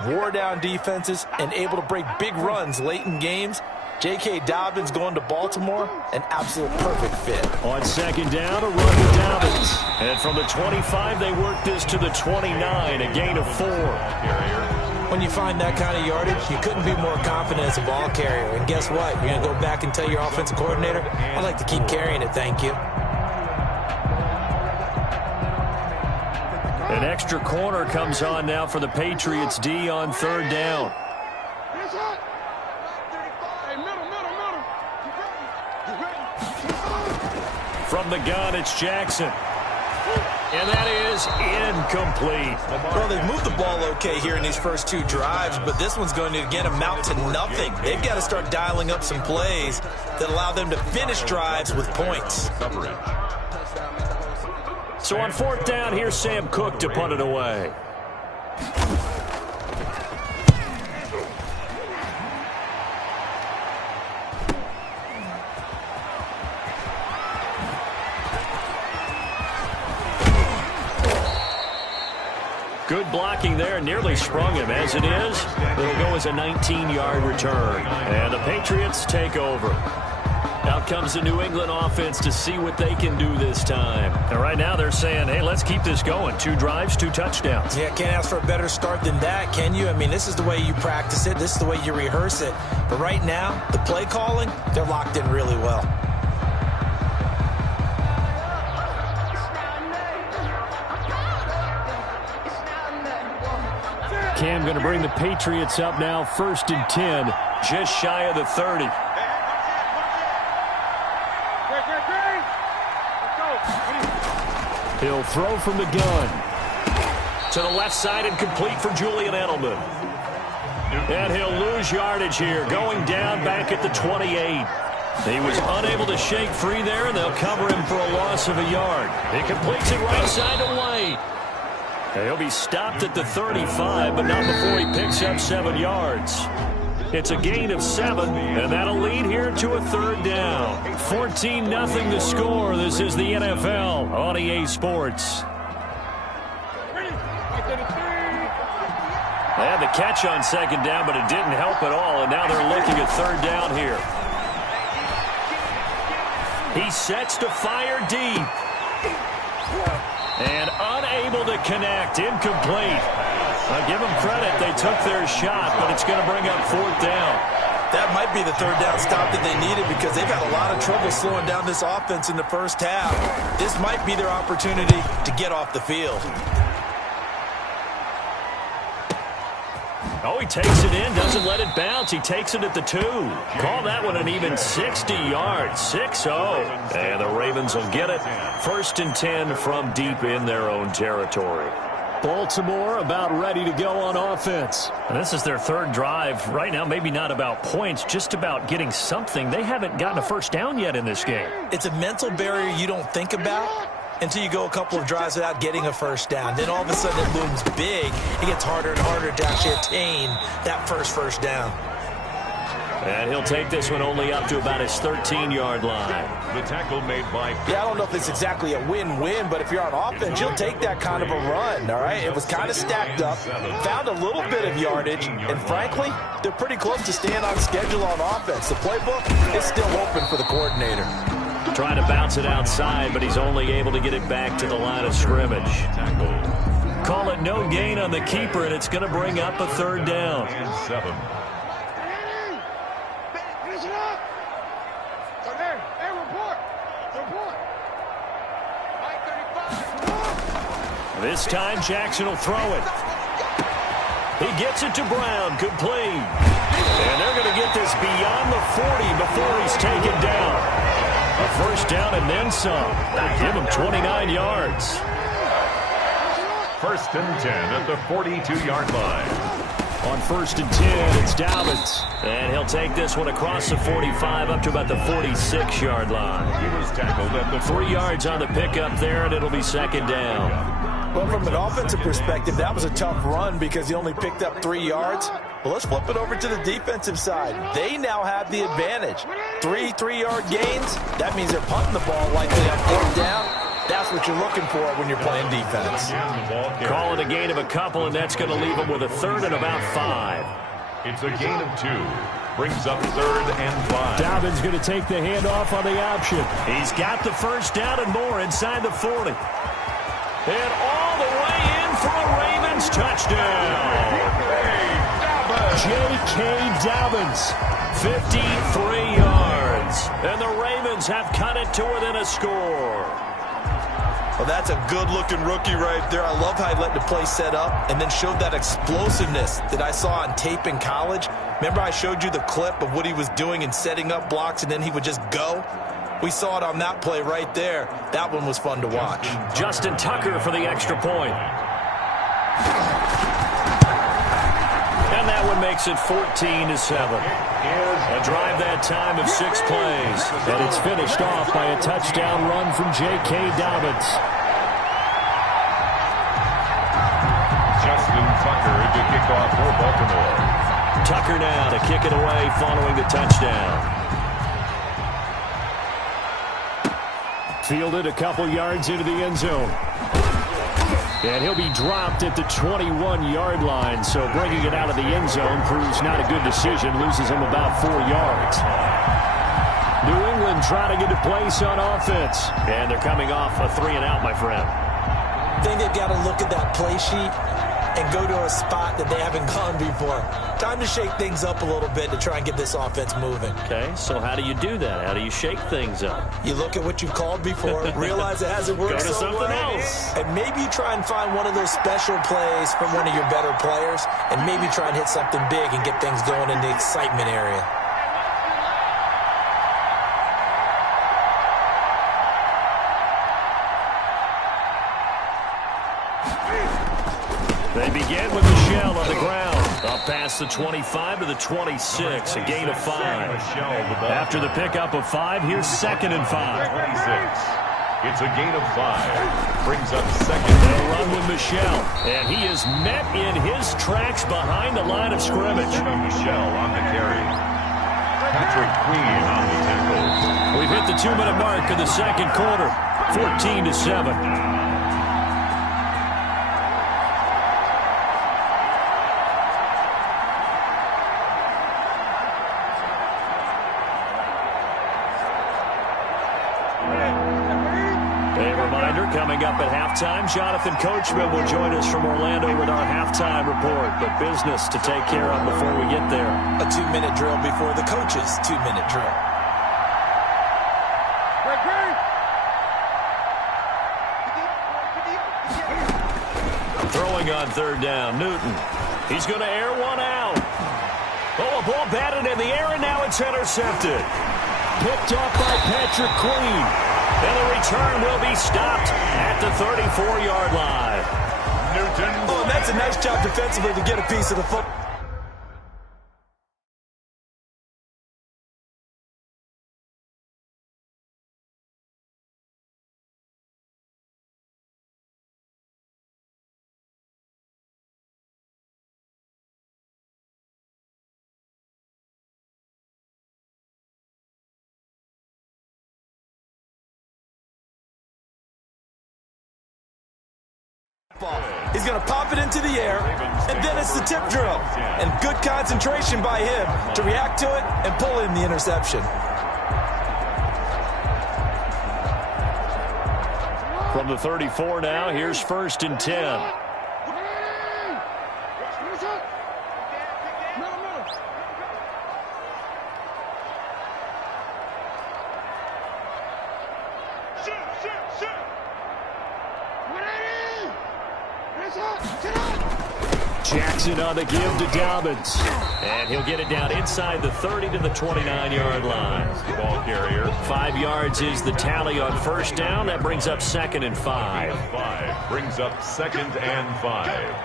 Wore down defenses and able to break big runs late in games. J.K. Dobbins going to Baltimore, an absolute perfect fit. On second down, a run to Dobbins. And from the 25, they work this to the 29, a gain of 4. When you find that kind of yardage, you couldn't be more confident as a ball carrier. And guess what? You're going to go back and tell your offensive coordinator, I'd like to keep carrying it, thank you. An extra corner comes on now for the Patriots D on third down. From the gun, it's Jackson. And that is incomplete. Well, they've moved the ball okay here in these first 2 drives, but this one's going to again amount to nothing. They've got to start dialing up some plays that allow them to finish drives with points. So on fourth down, here's Sam Cook to punt it away. Good blocking there, nearly sprung him. As it is, it'll go as a 19-yard return. And the Patriots take over. Out comes the New England offense to see what they can do this time. And right now they're saying, hey, let's keep this going. 2 drives, 2 touchdowns. Yeah, can't ask for a better start than that, can you? I mean, this is the way you practice it. This is the way you rehearse it. But right now, the play calling, they're locked in really well. Cam going to bring the Patriots up now, 1st and 10, just shy of the 30. He'll throw from the gun. To the left side and complete for Julian Edelman. And he'll lose yardage here, going down back at the 28. He was unable to shake free there, and they'll cover him for a loss of a yard. He completes it right side to White. He'll be stopped at the 35, but not before he picks up 7 yards. It's a gain of 7, and that'll lead here to a 3rd down. 14-0 the score. This is the NFL on EA Sports. They had the catch on 2nd down, but it didn't help at all, and now they're looking at 3rd down here. He sets to fire deep. And unable to connect. Incomplete. I'll give them credit. They took their shot, but it's going to bring up 4th down. That might be the 3rd down stop that they needed because they've had a lot of trouble slowing down this offense in the first half. This might be their opportunity to get off the field. Oh, he takes it in, doesn't let it bounce. He takes it at the 2. Call that one an even 60 yards, 6-0. And the Ravens will get it. 1st and 10 from deep in their own territory. Baltimore about ready to go on offense. And this is their 3rd drive. Right now, maybe not about points, just about getting something. They haven't gotten a 1st down yet in this game. It's a mental barrier you don't think about until you go a couple of drives without getting a 1st down. Then all of a sudden it looms big. It gets harder and harder to actually attain that first down. And he'll take this one only up to about his 13-yard line. The tackle made by... Yeah, I don't know if it's exactly a win-win, but if you're on offense, you'll take that kind of a run, all right? It was kind of stacked up, found a little bit of yardage, and frankly, they're pretty close to staying on schedule on offense. The playbook is still open for the coordinator. Trying to bounce it outside, but he's only able to get it back to the line of scrimmage. Call it no gain on the keeper, and it's going to bring up a 3rd down. And 7. This time, Jackson will throw it. He gets it to Brown, complete. And they're going to get this beyond the 40 before he's taken down. A 1st down and then some. Give him 29 yards. 1st and 10 at the 42-yard line. On 1st and 10, it's Dobbins. And he'll take this one across the 45 up to about the 46-yard line. He was tackled at the 3 yards on the pickup there, and it'll be 2nd down. Well, from an offensive perspective, that was a tough run because he only picked up 3 yards. But let's flip it over to the defensive side. They now have the advantage. 3 3-yard gains. That means they're punting the ball likely on 4th down. That's That's what you're looking for when you're playing defense. Call it a gain of a couple, and that's going to leave them with a third and about 5. It's a gain of 2. Brings up 3rd and 5. Dobbins going to take the handoff on the option. He's got the first down and more inside the 40. And all the way in for a Ravens touchdown. J.K. Dobbins, 53 yards. And the Ravens have cut it to within a score. Well, that's a good-looking rookie right there. I love how he let the play set up and then showed that explosiveness that I saw on tape in college. Remember I showed you the clip of what he was doing and setting up blocks, and then he would just go? We saw it on that play right there. That one was fun to watch. Justin Tucker for the extra point. And that one makes it 14-7. A drive that time of 6 plays. And it's finished off by a touchdown run from J.K. Dobbins. Justin Tucker to kick off for Baltimore. Tucker now to kick it away following the touchdown. Fielded a couple yards into the end zone. And he'll be dropped at the 21-yard line, so bringing it out of the end zone proves not a good decision, loses him about 4 yards. New England trying to get a place on offense, and they're coming off a 3-and-out, my friend. I think they've got to look at that play sheet and go to a spot that they haven't gone before. Time to shake things up a little bit to try and get this offense moving. Okay, so how do you do that? How do you shake things up? You look at what you've called before, realize it hasn't worked Go to so something well, else. and maybe you try and find one of those special plays from one of your better players, and maybe try and hit something big and get things going in the excitement area. They begin with Michelle on the ground. Up past the 25 to the 26, a gain of 5. After the pickup of 5, here's 2nd and 5. 26. It's a gain of 5. Brings up 2nd. They'll run with Michelle, and he is met in his tracks behind the line of scrimmage. Michelle on the carry. Patrick Queen on the tackle. We've hit the 2-minute mark in the second quarter, 14-7. Coming up at halftime, Jonathan Coachman will join us from Orlando with our halftime report. But business to take care of before we get there. A 2-minute drill before the coach's 2-minute drill. Throwing on 3rd down, Newton. He's going to air one out. Oh, a ball batted in the air, and now it's intercepted. Picked off by Patrick Queen. And the return will be stopped at the 34-yard line. Newton. Oh, that's a nice job defensively to get a piece of the football. He's going to pop it into the air, and then it's the tip drill. And good concentration by him to react to it and pull in the interception. From the 34 now, here's 1st and 10. Jackson on the give to Dobbins. And he'll get it down inside the 30 to the 29-yard line. Ball carrier. 5 yards is the tally on 1st down. That brings up 2nd and 5. Brings up 2nd and 5.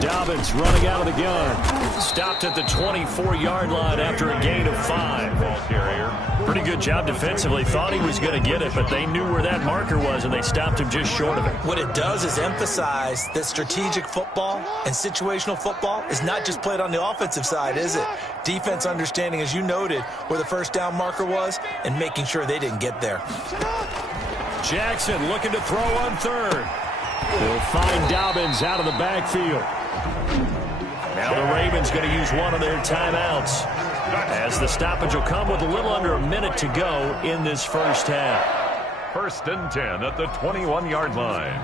Dobbins running out of the gun. Stopped at the 24-yard line after a gain of 5. Ball carrier. Pretty good good job defensively. Thought he was going to get it, but they knew where that marker was, and they stopped him just short of it. What it does is emphasize that strategic football and situational football is not just played on the offensive side, is it? Defense understanding, as you noted, where the first down marker was and making sure they didn't get there. Jackson looking to throw on third. He'll find Dobbins out of the backfield. Now the Ravens going to use one of their timeouts, as the stoppage will come with a little under a minute to go in this first half. 1st and 10 at the 21-yard line.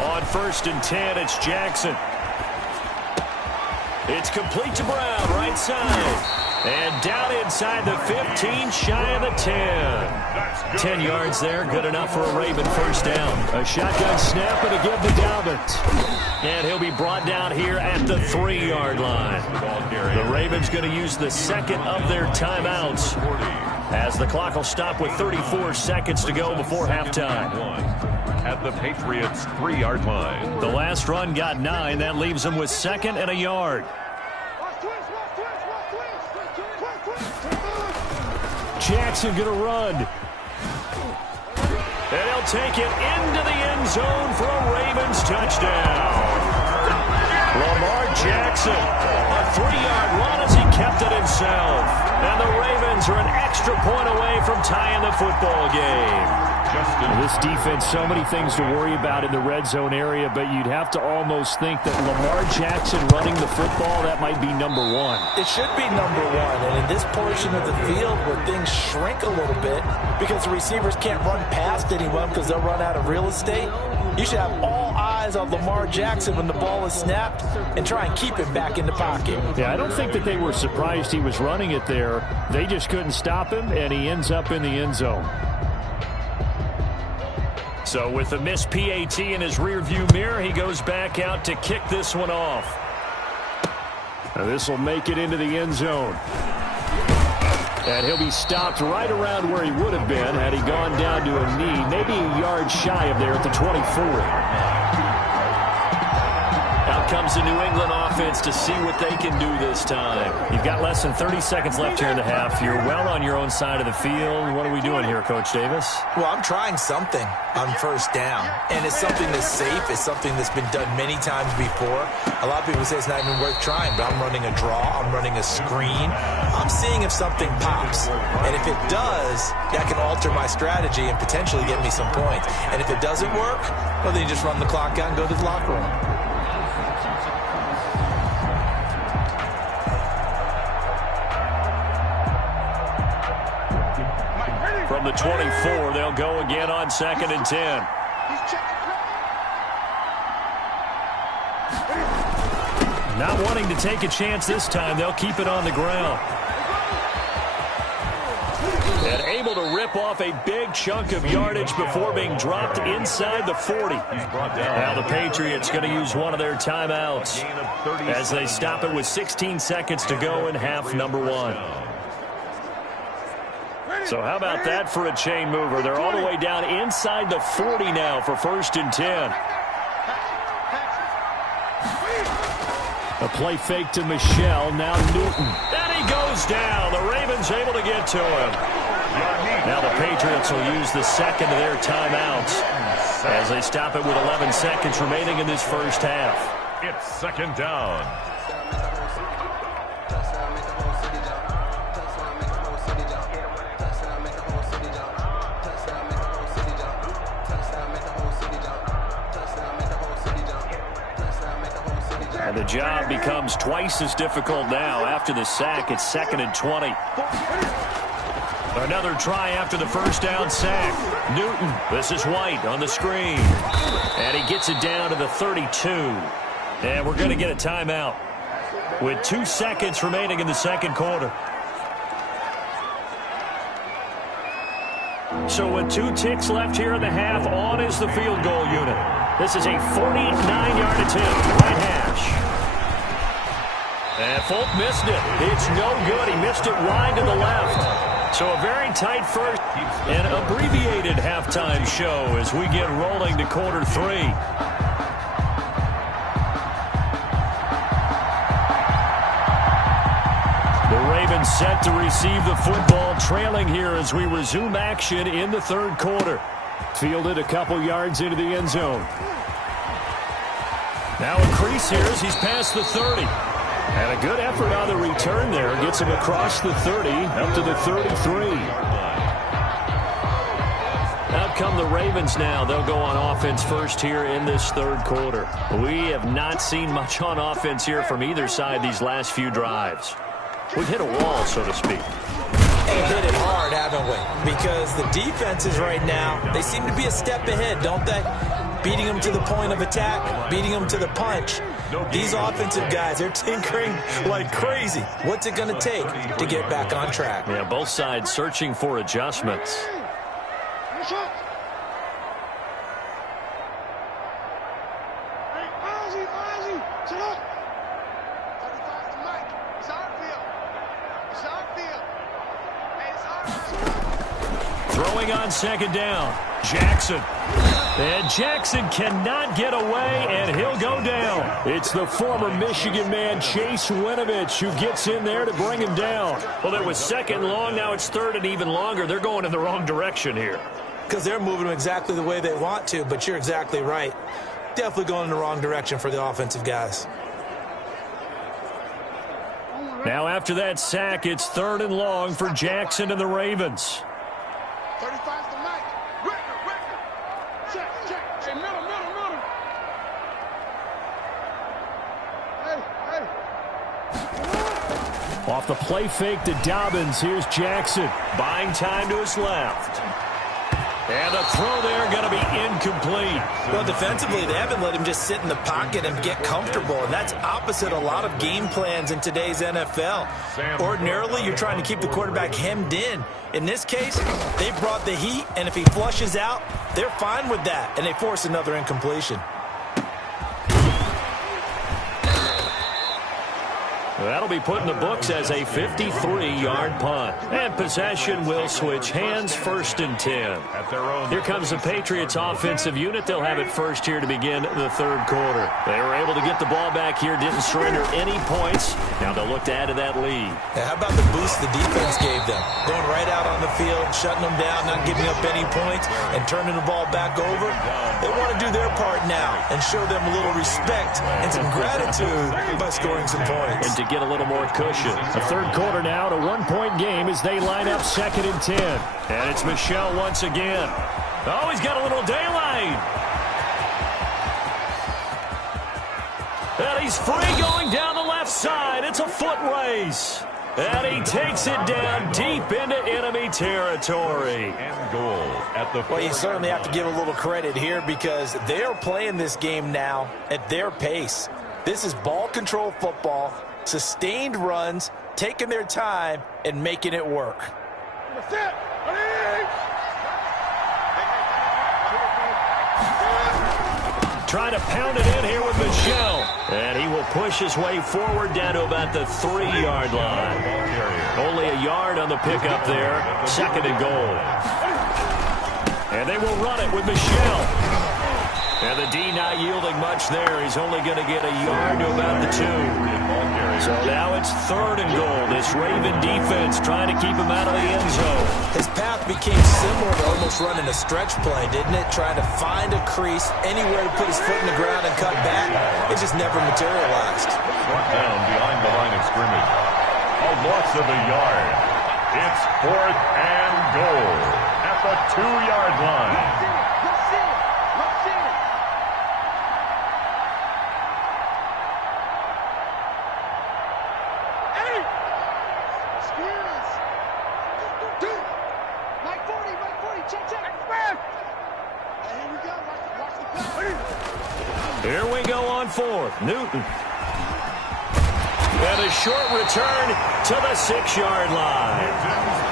On 1st and 10, it's Jackson. It's complete to Brown, right side. And down inside the 15, shy of the 10. 10 yards there, good enough for a Raven first down. A shotgun snap and a give to Dobbins. And he'll be brought down here at the 3-yard line. The Ravens going to use the second of their timeouts, as the clock will stop with 34 seconds to go before halftime. At the Patriots' 3-yard line. The last run got 9. That leaves them with 2nd and a yard. Jackson going to run. And he'll take it into the end zone for a Ravens touchdown. Lamar Jackson, a 3-yard run as he kept it himself. And the Ravens are an extra point away from tying the football game. This defense, so many things to worry about in the red zone area, but you'd have to almost think that Lamar Jackson running the football, that might be number 1. It should be number 1, and in this portion of the field where things shrink a little bit because the receivers can't run past anyone because they'll run out of real estate, you should have all eyes on Lamar Jackson when the ball is snapped and try and keep him back in the pocket. Yeah, I don't think that they were surprised he was running it there. They just couldn't stop him, and he ends up in the end zone. So with a missed PAT in his rearview mirror, he goes back out to kick this one off. Now this will make it into the end zone. And he'll be stopped right around where he would have been had he gone down to a knee, maybe a yard shy of there at the 24. Out comes the New England offense to see what they can do this time. You've got less than 30 seconds left here in the half. You're well on your own side of the field. What are we doing here, Coach Davis? Well, I'm trying something on first down, and it's something that's safe. It's something that's been done many times before. A lot of people say it's not even worth trying, but I'm running a draw. I'm running a screen. I'm seeing if something pops, and if it does, that can alter my strategy and potentially get me some points. And if it doesn't work, well, then you just run the clock out and go to the locker room. From the 24, they'll go again on 2nd and 10. Not wanting to take a chance this time, they'll keep it on the ground. And able to rip off a big chunk of yardage before being dropped inside the 40. Now the Patriots going to use one of their timeouts as they stop it with 16 seconds to go in half number 1. So how about that for a chain mover? They're all the way down inside the 40 now for 1st and 10. A play fake to Michelle, now Newton. And he goes down. The Ravens able to get to him. Now the Patriots will use the second of their timeouts as they stop it with 11 seconds remaining in this first half. It's 2nd down. And the job becomes twice as difficult now after the sack. It's 2nd and 20. Another try after the first down sack. Newton, this is White on the screen. And he gets it down to the 32. And we're going to get a timeout with 2 seconds remaining in the second quarter. So with 2 ticks left here in the half, on is the field goal unit. This is a 49-yard attempt, right hash. And Folk missed it. It's no good. He missed it wide to the left. So a very tight first and abbreviated halftime show as we get rolling to quarter 3. Set to receive the football, trailing here as we resume action in the third quarter. Fielded a couple yards into the end zone. Now a crease here as he's past the 30. And a good effort on the return there. Gets him across the 30, up to the 33. Out come the Ravens now. They'll go on offense first here in this third quarter. We have not seen much on offense here from either side these last few drives. We've hit a wall, so to speak. And hit it hard, haven't we? Because the defenses right now, they seem to be a step ahead, don't they? Beating them to the point of attack, beating them to the punch. These offensive guys, they're tinkering like crazy. What's it going to take to get back on track? Yeah, both sides searching for adjustments. Throwing on second down, Jackson. And Jackson cannot get away, and he'll go down. It's the former Michigan man, Chase Winovich, who gets in there to bring him down. Well, it was second long. Now it's third and even longer. They're going in the wrong direction here. Because they're moving them exactly the way they want to, but you're exactly right. Definitely going in the wrong direction for the offensive guys. Now after that sack, it's third and long for Jackson and the Ravens. 35 to Mike. Record. Check. Hey, middle. Hey. Off the play fake to Dobbins, here's Jackson. Buying time to his left. And the throw there going to be incomplete. Well, defensively, they haven't let him just sit in the pocket and get comfortable, and that's opposite a lot of game plans in today's NFL. Ordinarily, you're trying to keep the quarterback hemmed in. In this case, they brought the heat, and if he flushes out, they're fine with that, and they force another incompletion. That'll be put in the books as a 53-yard punt. And possession will switch hands, 1st and 10. Here comes the Patriots offensive unit. They'll have it first here to begin the third quarter. They were able to get the ball back here, didn't surrender any points. Now they'll look to add to that lead. Now, how about the boost the defense gave them? Going right out on the field, shutting them down, not giving up any points, and turning the ball back over. They want to do their part now and show them a little respect and some gratitude by scoring some points. And to get a little more cushion. A third quarter now, to 1-point game as they line up 2nd and 10. And it's Michel once again. Oh, he's got a little daylight. And he's free going down the left side. It's a foot race. And he takes it down deep into enemy territory. And goal at the Well, you certainly have to give a little credit here because they're playing this game now at their pace. This is ball control football, sustained runs, taking their time, and making it work. Trying to pound it in here with Michel. And he will push his way forward down to about the 3-yard line. Only a yard on the pickup there. 2nd and goal. And they will run it with Michel. And the D not yielding much there. He's only going to get a yard to about the 2. So now it's 3rd and goal. This Raven defense trying to keep him out of the end zone. His path became similar to almost running a stretch play, didn't it? Trying to find a crease, anywhere to put his foot in the ground and cut back. It just never materialized. Brought down behind the line of scrimmage. A loss of a yard. It's 4th and goal at the 2-yard line. Here we go on 4th. Newton. And a short return to the 6-yard line.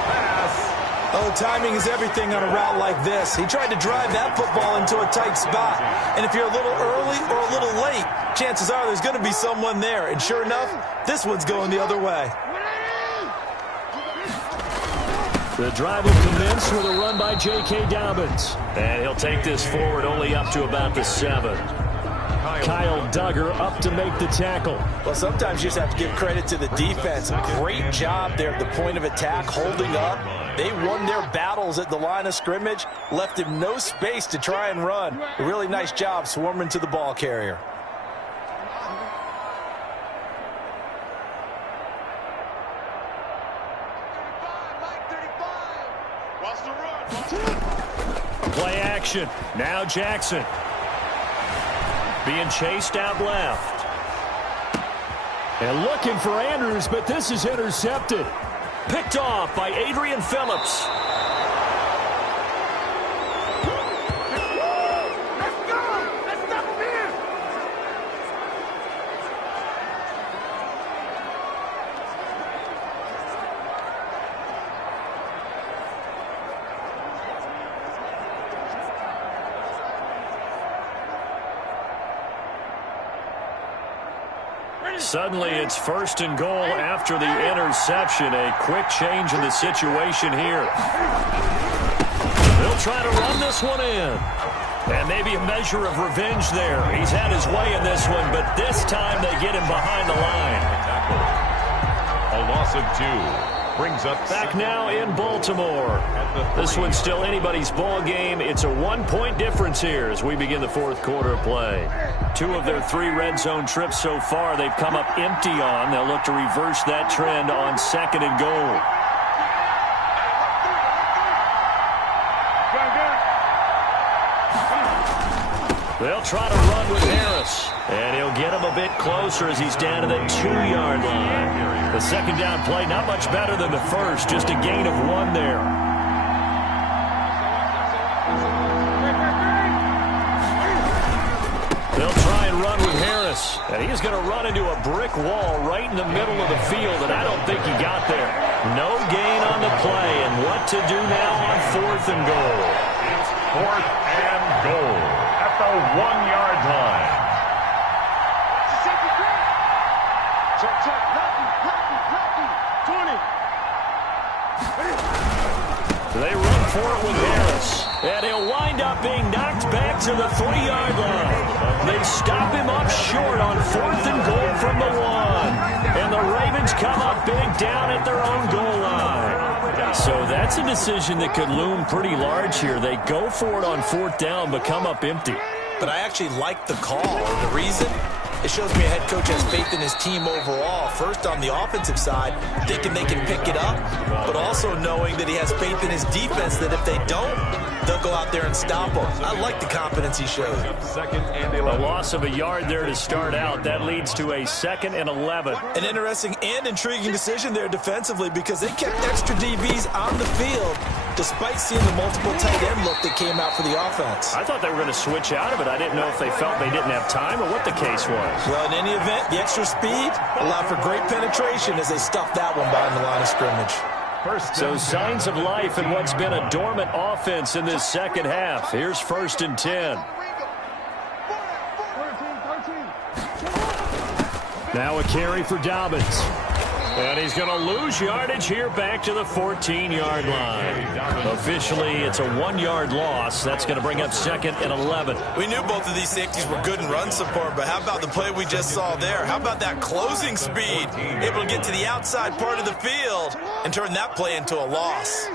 Pass Oh, timing is everything on a route like this. He tried to drive that football into a tight spot. And if you're a little early or a little late, chances are there's going to be someone there. And sure enough, this one's going the other way. The drive will commence with a run by J.K. Dobbins. And he'll take this forward only up to about the 7. Kyle Duggar up to make the tackle. Well, sometimes you just have to give credit to the defense. Great job there at the point of attack, holding up. They won their battles at the line of scrimmage, left him no space to try and run. A really nice job swarming to the ball carrier. Play action. Now Jackson. Being chased out left. And looking for Andrews, but this is intercepted. Picked off by Adrian Phillips. Suddenly, it's 1st and goal after the interception. A quick change in the situation here. They'll try to run this one in. And maybe a measure of revenge there. He's had his way in this one, but this time they get him behind the line. A loss of 2. Brings up back now in Baltimore. This one's still anybody's ball game. It's a 1-point difference here as we begin the 4th quarter of play. 2 of their 3 red zone trips so far they've come up empty on. They'll look to reverse that trend on 2nd and goal. They'll try to run with Harris. And he'll get him a bit closer as he's down to the 2-yard line. The 2nd down play, not much better than the first. Just a gain of 1 there. They'll try and run with Harris. And he's going to run into a brick wall right in the middle of the field, and I don't think he got there. No gain on the play, and what to do now on 4th and goal. It's 4th and goal at the 1-yard line. They run for it with Harris. And he'll wind up being knocked back to the 3-yard line. They stop him up short on 4th and goal from the 1. And the Ravens come up big down at their own goal line. So that's a decision that could loom pretty large here. They go for it on 4th down, but come up empty. But I actually like the call. The reason? It shows me a head coach has faith in his team overall. First, on the offensive side, thinking they can pick it up, but also knowing that he has faith in his defense that if they don't, they'll go out there and stop them. I like the confidence he showed. 2nd and 11. A loss of a yard there to start out. That leads to a 2nd and 11. An interesting and intriguing decision there defensively because they kept extra DBs on the field despite seeing the multiple tight end look that came out for the offense. I thought they were going to switch out of it. I didn't know if they felt they didn't have time or what the case was. Well, in any event, the extra speed allowed for great penetration as they stuffed that one behind the line of scrimmage. So signs of life in what's been a dormant offense in this 2nd half. Here's 1st and 10. Now a carry for Dobbins. And he's going to lose yardage here back to the 14-yard line. Officially, it's a 1-yard loss. That's going to bring up 2nd and 11. We knew both of these safeties were good in run support, but how about the play we just saw there? How about that closing speed? Able to get to the outside part of the field and turn that play into a loss.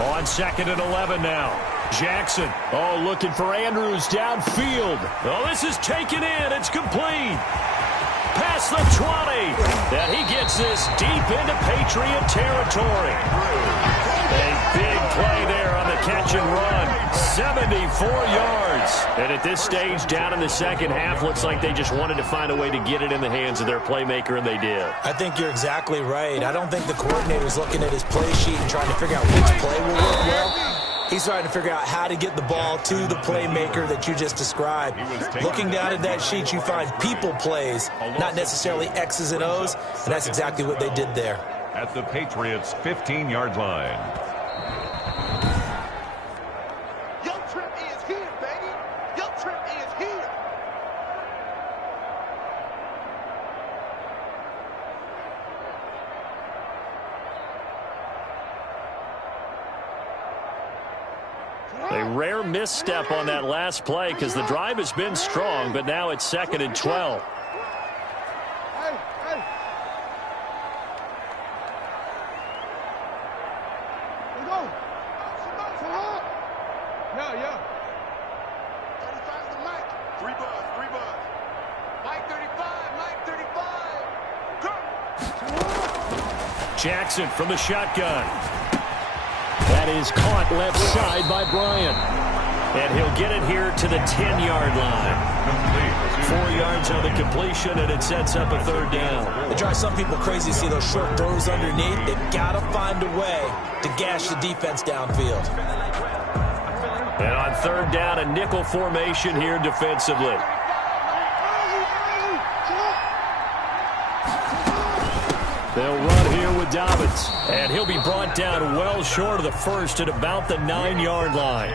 On 2nd and 11 now. Jackson. Oh, looking for Andrews downfield. Oh, this is taken in. It's complete. Past the 20. And he gets this deep into Patriot territory. A big play there on the catch and run. 74 yards. And at this stage, down in the 2nd half, looks like they just wanted to find a way to get it in the hands of their playmaker, and they did. I think you're exactly right. I don't think the coordinator's looking at his play sheet and trying to figure out which play will work well. He's trying to figure out how to get the ball to the playmaker that you just described. Looking down at that sheet, you find people plays, not necessarily X's and O's, and that's exactly what they did there. At the Patriots' 15-yard line. Your trip is here, baby. Your trip is here. A rare misstep on that last play because the drive has been strong, but now it's 2nd and 12. Hey, hey. Let's go. Yeah. 35's the mic. 3 buzz. Mike 35. Go. Jackson from the shotgun. That is caught left side by Bryant. And he'll get it here to the 10-yard line. 4 yards on the completion, and it sets up a 3rd down. It drives some people crazy to see those short throws underneath. They've got to find a way to gash the defense downfield. And on 3rd down, a nickel formation here defensively. They'll run here with Dobbins. And he'll be brought down well short of the first at about the 9-yard line.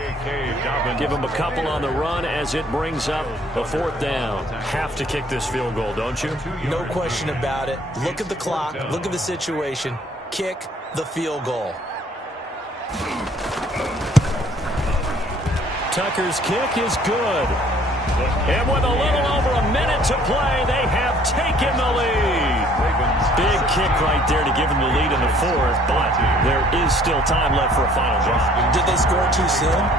Give him a couple on the run as it brings up a 4th down. Have to kick this field goal, don't you? No question about it. Look at the clock. Look at the situation. Kick the field goal. Tucker's kick is good. And with a little over a minute to play, they have taken the lead. Big kick right there to give them the lead in the 4th, but there is still time left for a final drive. Did they score too soon?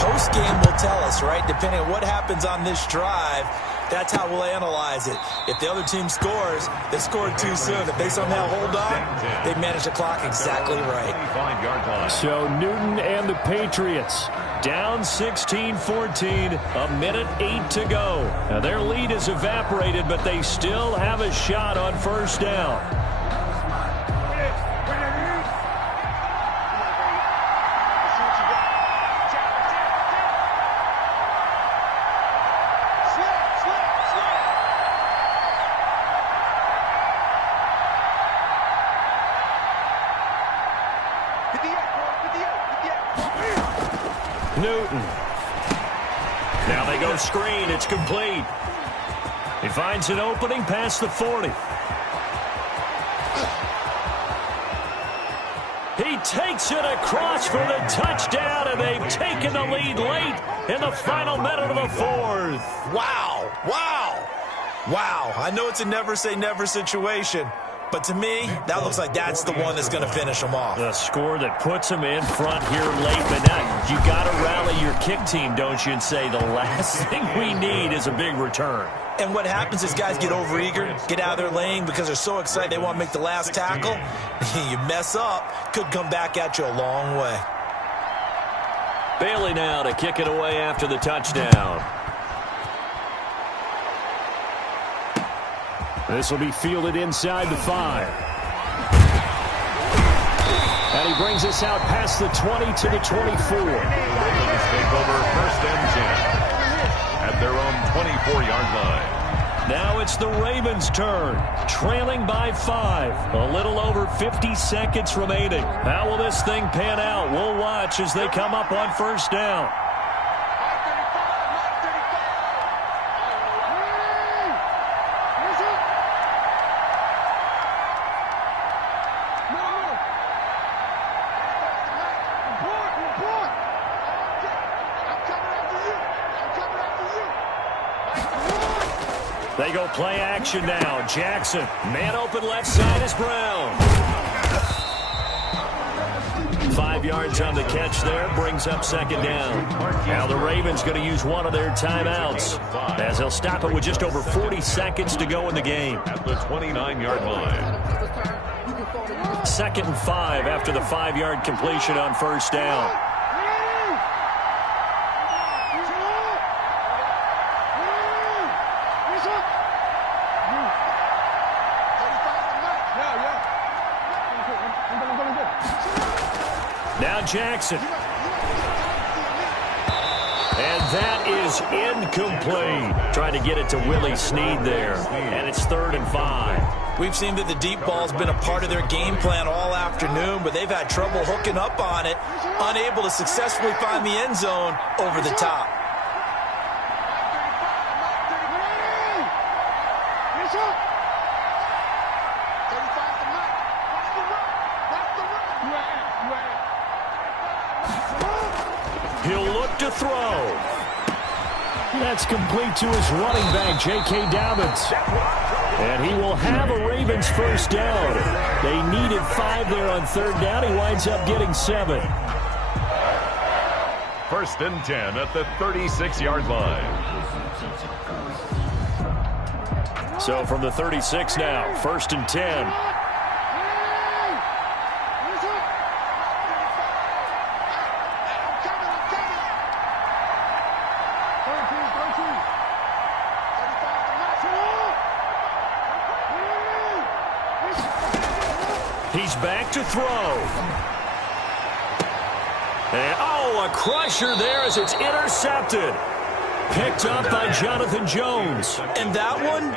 Post-game will tell us, right? Depending on what happens on this drive, that's how we'll analyze it. If the other team scores, they scored too soon. If they somehow hold on, they managed the clock exactly right. So Newton and the Patriots down 16-14, a minute 8 to go. Now their lead is evaporated, but they still have a shot on 1st down. Newton. Now they go screen. It's complete. He finds an opening past the 40. He takes it across for the touchdown, and they've taken the lead late in the final minute of the 4th. Wow. Wow. Wow. I know it's a never-say-never situation, but to me, that looks like that's the one that's going to finish them off. The score that puts them in front here late, but now you got to rally your kick team, don't you, and say the last thing we need is a big return. And what happens is guys get overeager, get out of their lane because they're so excited they want to make the last tackle. You mess up, could come back at you a long way. Bailey now to kick it away after the touchdown. This will be fielded inside the 5. And he brings us out past the 20 to the 24. Ravens take over 1st and 10 at their own 24-yard line. Now it's the Ravens' turn, trailing by 5. A little over 50 seconds remaining. How will this thing pan out? We'll watch as they come up on 1st down. They go play action now. Jackson, man open left side is Brown. 5 yards on the catch there, brings up 2nd down. Now the Ravens going to use one of their timeouts as they'll stop it with just over 40 seconds to go in the game. At the 29-yard line. 2nd and 5 after the 5-yard completion on 1st down. Now Jackson. And that is incomplete. Trying to get it to Willie Snead there. And it's 3rd and 5. We've seen that the deep ball's been a part of their game plan all afternoon, but they've had trouble hooking up on it, unable to successfully find the end zone over the top. He'll look to throw. That's complete to his running back, J.K. Dobbins. And he will have a Ravens first down. They needed 5 there on 3rd down. He winds up getting 7. 1st and 10 at the 36-yard line. So from the 36 now, 1st and 10. He's back to throw. And, oh, a crusher there as it's intercepted. Picked up by Jonathan Jones. And that one,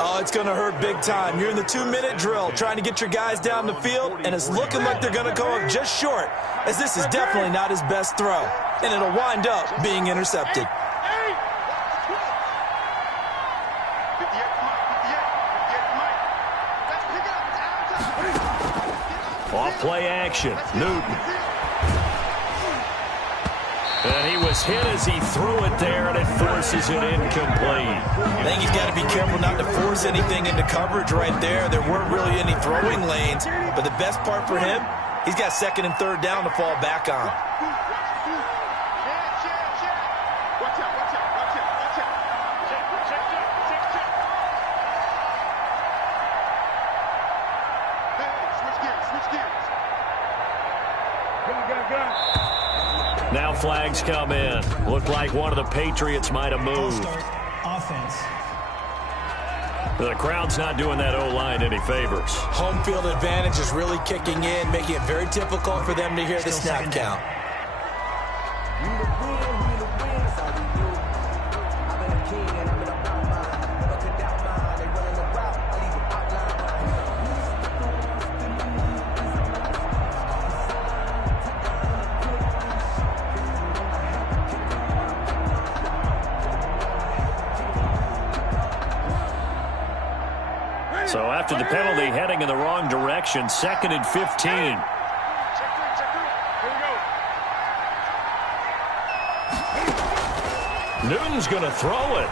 oh, it's going to hurt big time. You're in the 2-minute drill trying to get your guys down the field, and it's looking like they're going to go up just short, as this is definitely not his best throw. And it'll wind up being intercepted. Off play action. Newton. And he was hit as he threw it there, and it forces it incomplete. I think he's got to be careful not to force anything into coverage right there. There weren't really any throwing lanes, but the best part for him, he's got 2nd and 3rd down to fall back on. Now flags come in. Looked like one of the Patriots might have moved. Offense. The crowd's not doing that O-line any favors. Home field advantage is really kicking in, making it very difficult for them to hear the snap count. So after the penalty, heading in the wrong direction, 2nd and 15. Newton's going to throw it.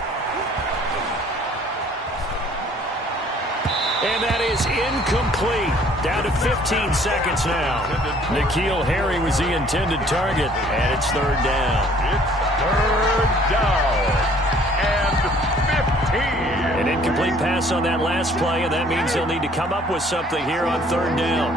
And that is incomplete. Down to 15 seconds now. N'Keal Harry was the intended target, and it's 3rd down. It's 3rd down. An incomplete pass on that last play, and that means they'll need to come up with something here on 3rd down.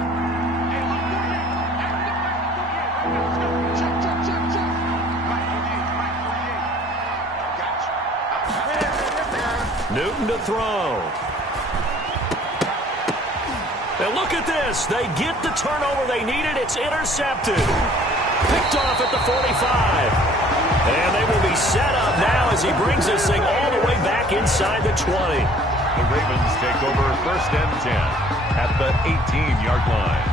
Newton to throw. And look at this. They get the turnover they needed. It's intercepted. Picked off at the 45. And they will be set up now as he brings this thing all the way back inside the 20. The Ravens take over 1st and 10 at the 18-yard line.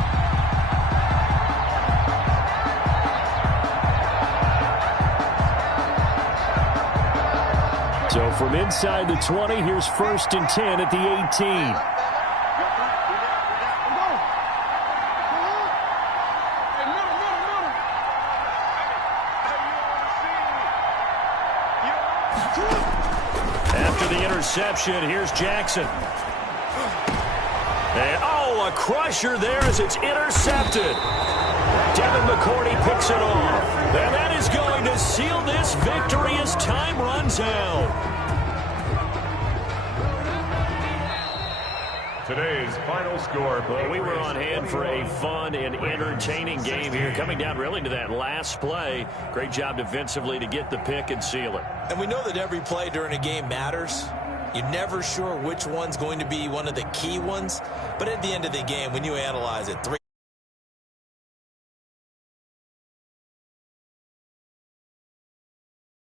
So from inside the 20, here's 1st and 10 at the 18. After the interception, here's Jackson. And, oh, a crusher there as it's intercepted. Devin McCourty picks it off. And that is going to seal this victory as time runs out. Today's final score. Well, we were on hand for a fun and entertaining game here. Coming down really to that last play. Great job defensively to get the pick and seal it. And we know that every play during a game matters. You're never sure which one's going to be one of the key ones. But at the end of the game, when you analyze it, 3